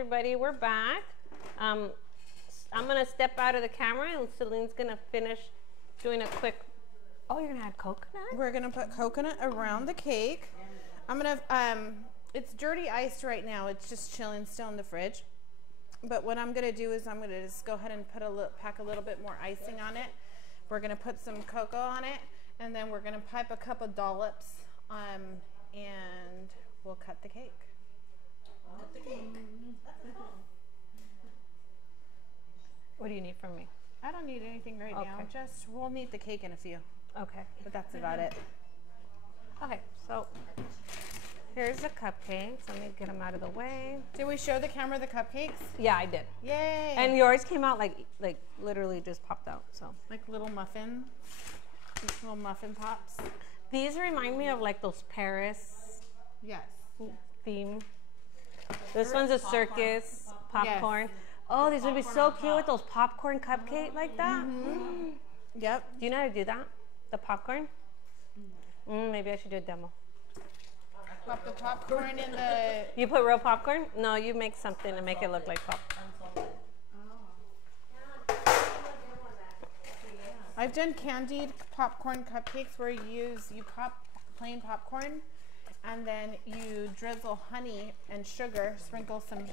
everybody, we're back. I'm gonna step out of the camera and Celine's gonna finish doing a quick, oh, you're gonna add coconut? We're gonna put coconut around the cake. I'm gonna, it's dirty iced right now. It's just chilling still in the fridge. But what I'm gonna do is I'm gonna just go ahead and put pack a little bit more icing on it. We're gonna put some cocoa on it, and then we're gonna pipe a couple dollops, and we'll cut the cake. Cut the cake. What do you need from me? I don't need anything right now. Just, we'll need the cake in a few, Okay. but that's about it. Okay, so here's the cupcakes. Let me get them out of the way. Did we show the camera the cupcakes? Yeah, I did. Yay! And yours came out like literally just popped out, so. Like little muffin pops. These remind me of like those Paris Yes. theme. This one's a circus popcorn. Oh, these would be so cute with those popcorn cupcake like that. Mm-hmm. Yep. Do you know how to do that? The popcorn? Maybe I should do a demo. Pop the popcorn in the... You put real popcorn? No, you make something to make it look like popcorn. I've done candied popcorn cupcakes where you pop plain popcorn and then you drizzle honey and sugar, sprinkle some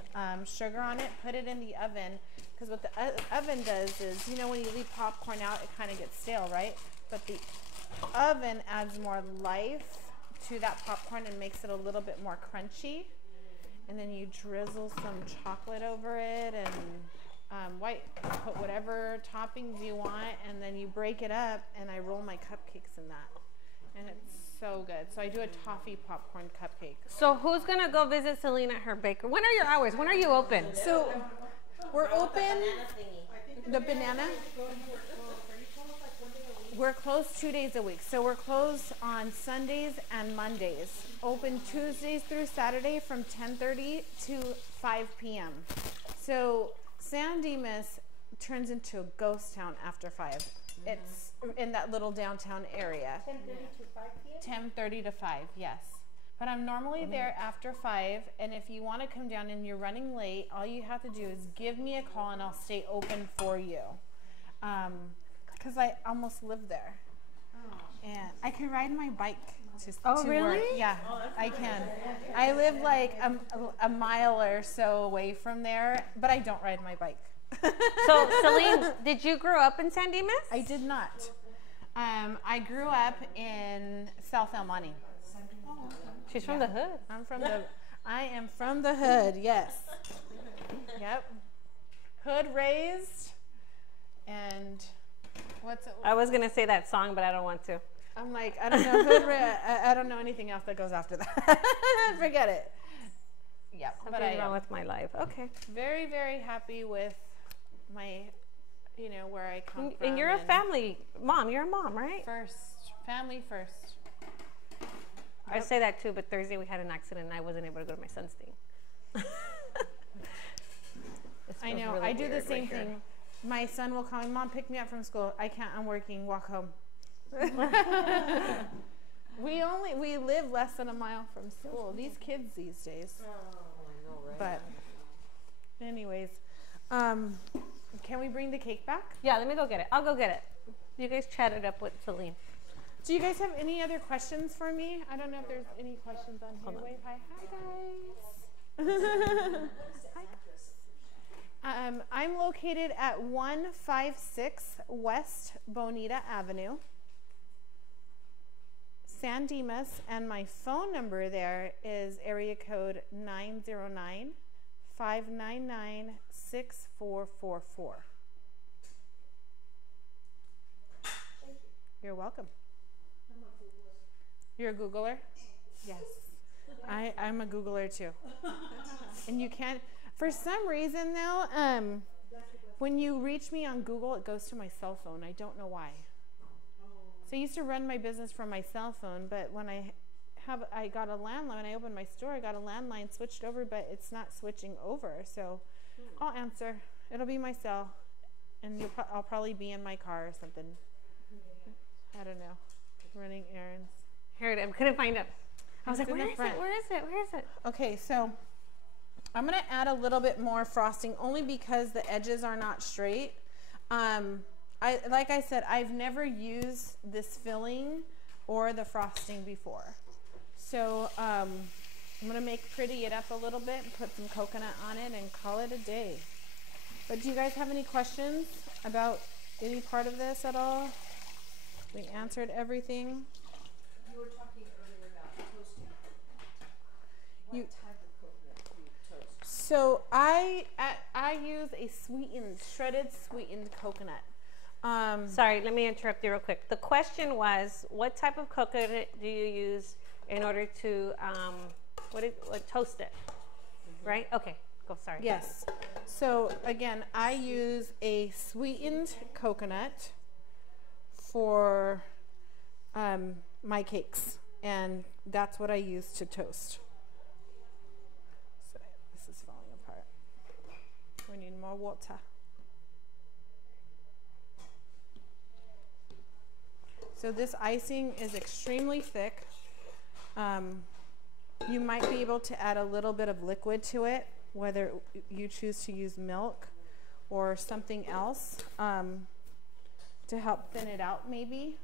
sugar on it, put it in the oven. Because what the oven does is, you know, when you leave popcorn out, it kind of gets stale, right? But the oven adds more life to that popcorn and makes it a little bit more crunchy. And then you drizzle some chocolate over it and put whatever toppings you want, and then you break it up, and I roll my cupcakes in that. And it's so good. So I do a toffee popcorn cupcake. So who's gonna go visit Celine at her bakery? When are your hours? When are you open? So we're open. The banana. We're closed 2 days a week. So we're closed on Sundays and Mondays. Open Tuesdays through Saturday from 10:30 to 5 p.m. So San Dimas turns into a ghost town after 5. It's in that little downtown area. 10:30 to 5 p.m.? 10:30 to 5, yes. But I'm normally there after 5, and if you want to come down and you're running late, all you have to do is give me a call and I'll stay open for you. Because I almost live there. And I can ride my bike to really? work. Yeah, I can. I live like a mile or so away from there, but I don't ride my bike. So Celine, did you grow up in San Dimas? I did not. I grew up in South El Monte. She's from the hood. I am from the hood, yes. Yep. Hood raised, and I was gonna say that song, but I don't want to. I'm like, I don't know I don't know anything else that goes after that. Forget it. Yep. Something's wrong with my life. Okay. Very, very happy with my, where I come from. And you're a family mom. You're a mom, right? Family first. I say that too, but Thursday we had an accident and I wasn't able to go to my son's thing. I know. Really I do the weird same right here. thing. My son will call me, Mom, pick me up from school. I can't. I'm working. Walk home. We live less than a mile from school. These kids these days. Oh, I know, right? But anyways, can we bring the cake back? Yeah, let me go get it. I'll go get it. You guys chat it up with Celine. Do you guys have any other questions for me? I don't know if there's any questions on here. Wave hi. Hi, guys. Hi. I'm located at 156 West Bonita Avenue, San Dimas, and my phone number there is area code 909-599-6444. You're welcome. You're a Googler? Yes. I'm a Googler too. And you can't, for some reason though, when you reach me on Google, it goes to my cell phone. I don't know why. So I used to run my business from my cell phone, but when I got a landline, when I opened my store, I got a landline switched over, but it's not switching over. So I'll answer. It'll be my cell, and I'll probably be in my car or something. I don't know, running errands. Here it is. I couldn't find it. I was like, in the where is it? front. Where is it? Where is it? Okay, so I'm gonna add a little bit more frosting only because the edges are not straight. Like I said, I've never used this filling or the frosting before. So I'm gonna pretty it up a little bit and put some coconut on it and call it a day. But do you guys have any questions about any part of this at all? We answered everything. You were talking earlier about toasting. What type of coconut do you toast? So I use a shredded sweetened coconut. Sorry, let me interrupt you real quick. The question was, what type of coconut do you use in order to toast it? Right? Okay, go. Sorry. Yes. So again, I use a sweetened coconut for my cakes, and that's what I use to toast. So this is falling apart. We need more water. So this icing is extremely thick. You might be able to add a little bit of liquid to it, whether you choose to use milk or something else to help thin it out maybe.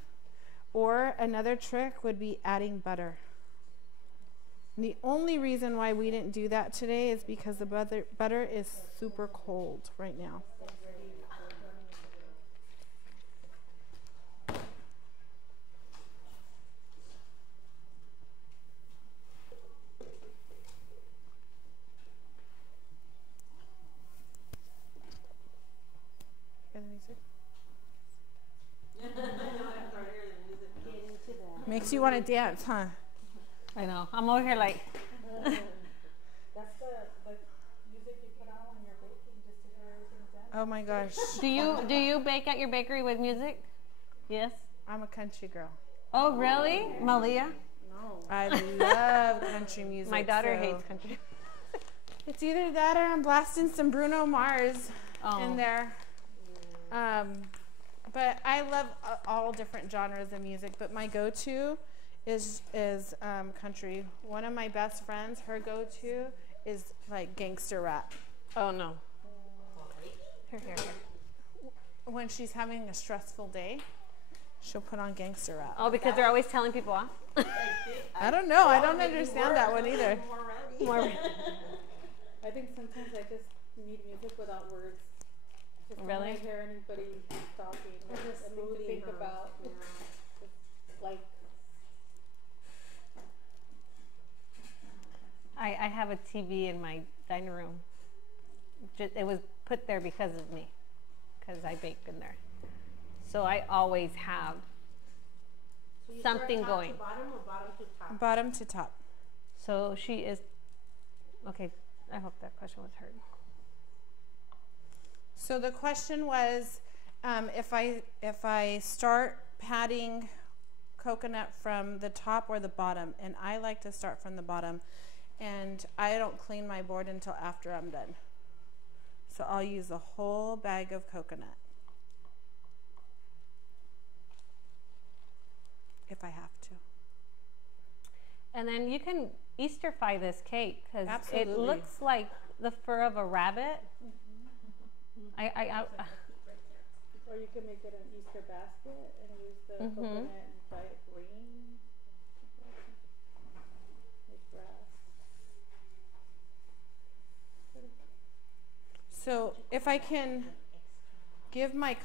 Or another trick would be adding butter. And the only reason why we didn't do that today is because the butter is super cold right now. Makes you want to dance, huh? I know. I'm over here like. That's the music you put on when you're baking just to hear everything done. Oh my gosh. Do you bake at your bakery with music? Yes. I'm a country girl. Oh really, Malia? No. I love country music. My daughter hates country. It's either that or I'm blasting some Bruno Mars in there. But I love all different genres of music, but my go-to is country. One of my best friends, her go-to is like gangster rap. Oh no. Here. When she's having a stressful day, she'll put on gangster rap. Oh, because they're always telling people off? I don't know. I don't understand that one either. I think sometimes I just need music without words. Just Really? when I hear anybody talking, I just need to think about like. I have a TV in my dining room. It was put there because of me, because I bake in there. So I always have So you something start top going. to bottom or bottom to top? Bottom to top. So she is, okay, I hope that question was heard. So the question was, if I start patting coconut from the top or the bottom, and I like to start from the bottom, and I don't clean my board until after I'm done. So I'll use a whole bag of coconut if I have to. And then you can Easter fry this cake because it Absolutely. looks like the fur of a rabbit. Or you can make it an Easter basket and use the coconut and dye it green. With grass. So if I can give my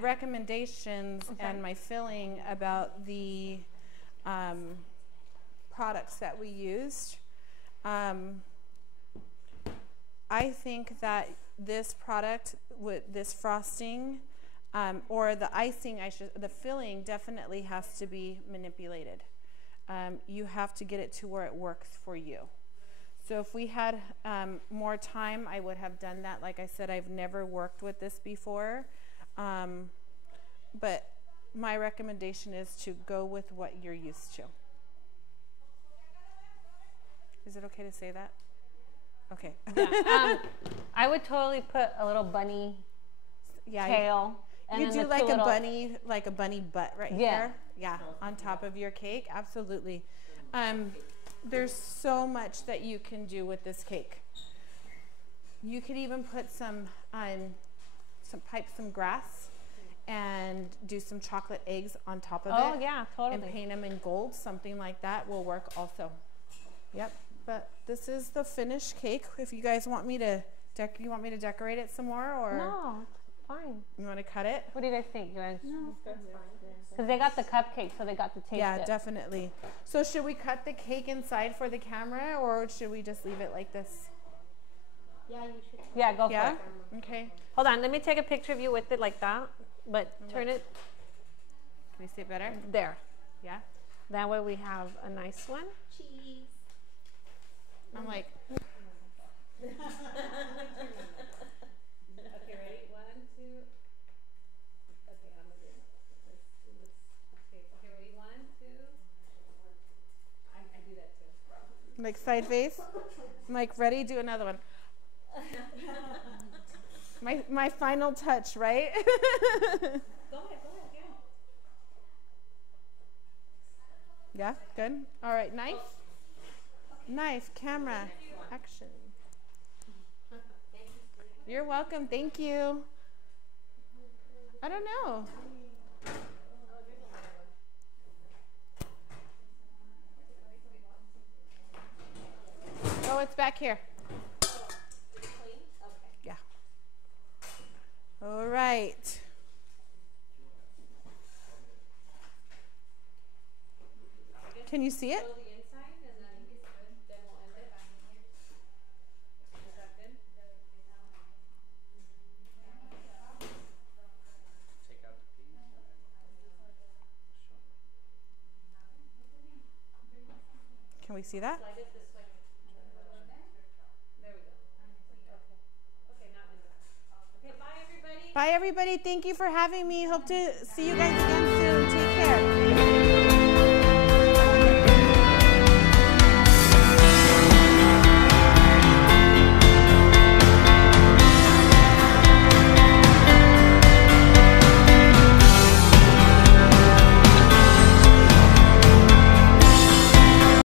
recommendations and my feeling about the products that we used, I think that this product with this frosting or the icing, the filling definitely has to be manipulated. You have to get it to where it works for you. So if we had more time, I would have done that. Like I said, I've never worked with this before. But my recommendation is to go with what you're used to. Is it okay to say that? Okay. Yeah, I would totally put a little bunny tail. And You then do the like two a bunny butt right here. Yeah, on top of your cake. Absolutely. There's so much that you can do with this cake. You could even put some grass and do some chocolate eggs on top of it. Oh yeah, totally. And paint them in gold. Something like that will work also. Yep. But this is the finished cake. If you guys want me to decorate it some more, or no, fine. You want to cut it? What do you guys think? You guys? No, that's fine. Because they got the cupcake, so they got to taste it. Yeah, definitely. So should we cut the cake inside for the camera, or should we just leave it like this? Yeah, you should. Yeah, go for Yeah? it. Okay. Hold on, let me take a picture of you with it like that, but turn it Can we see it better? there. Yeah. That way we have a nice one. Cheese. I'm like, Okay, ready? 1, 2. Okay, I'm gonna do it. Okay, ready? 1, 2. I do that too. like side face. I'm like, ready? Do another one. My final touch, right? Go ahead, Yeah, good. All right, knife. Knife, camera, action. You're welcome. Thank you. I don't know. Oh, it's back here. Yeah. All right. Can you see it? Can we see that? Slide it this way. There we go. Okay, now in there. Okay, bye everybody. Bye, everybody. Thank you for having me. Hope to see you guys again soon. Take care.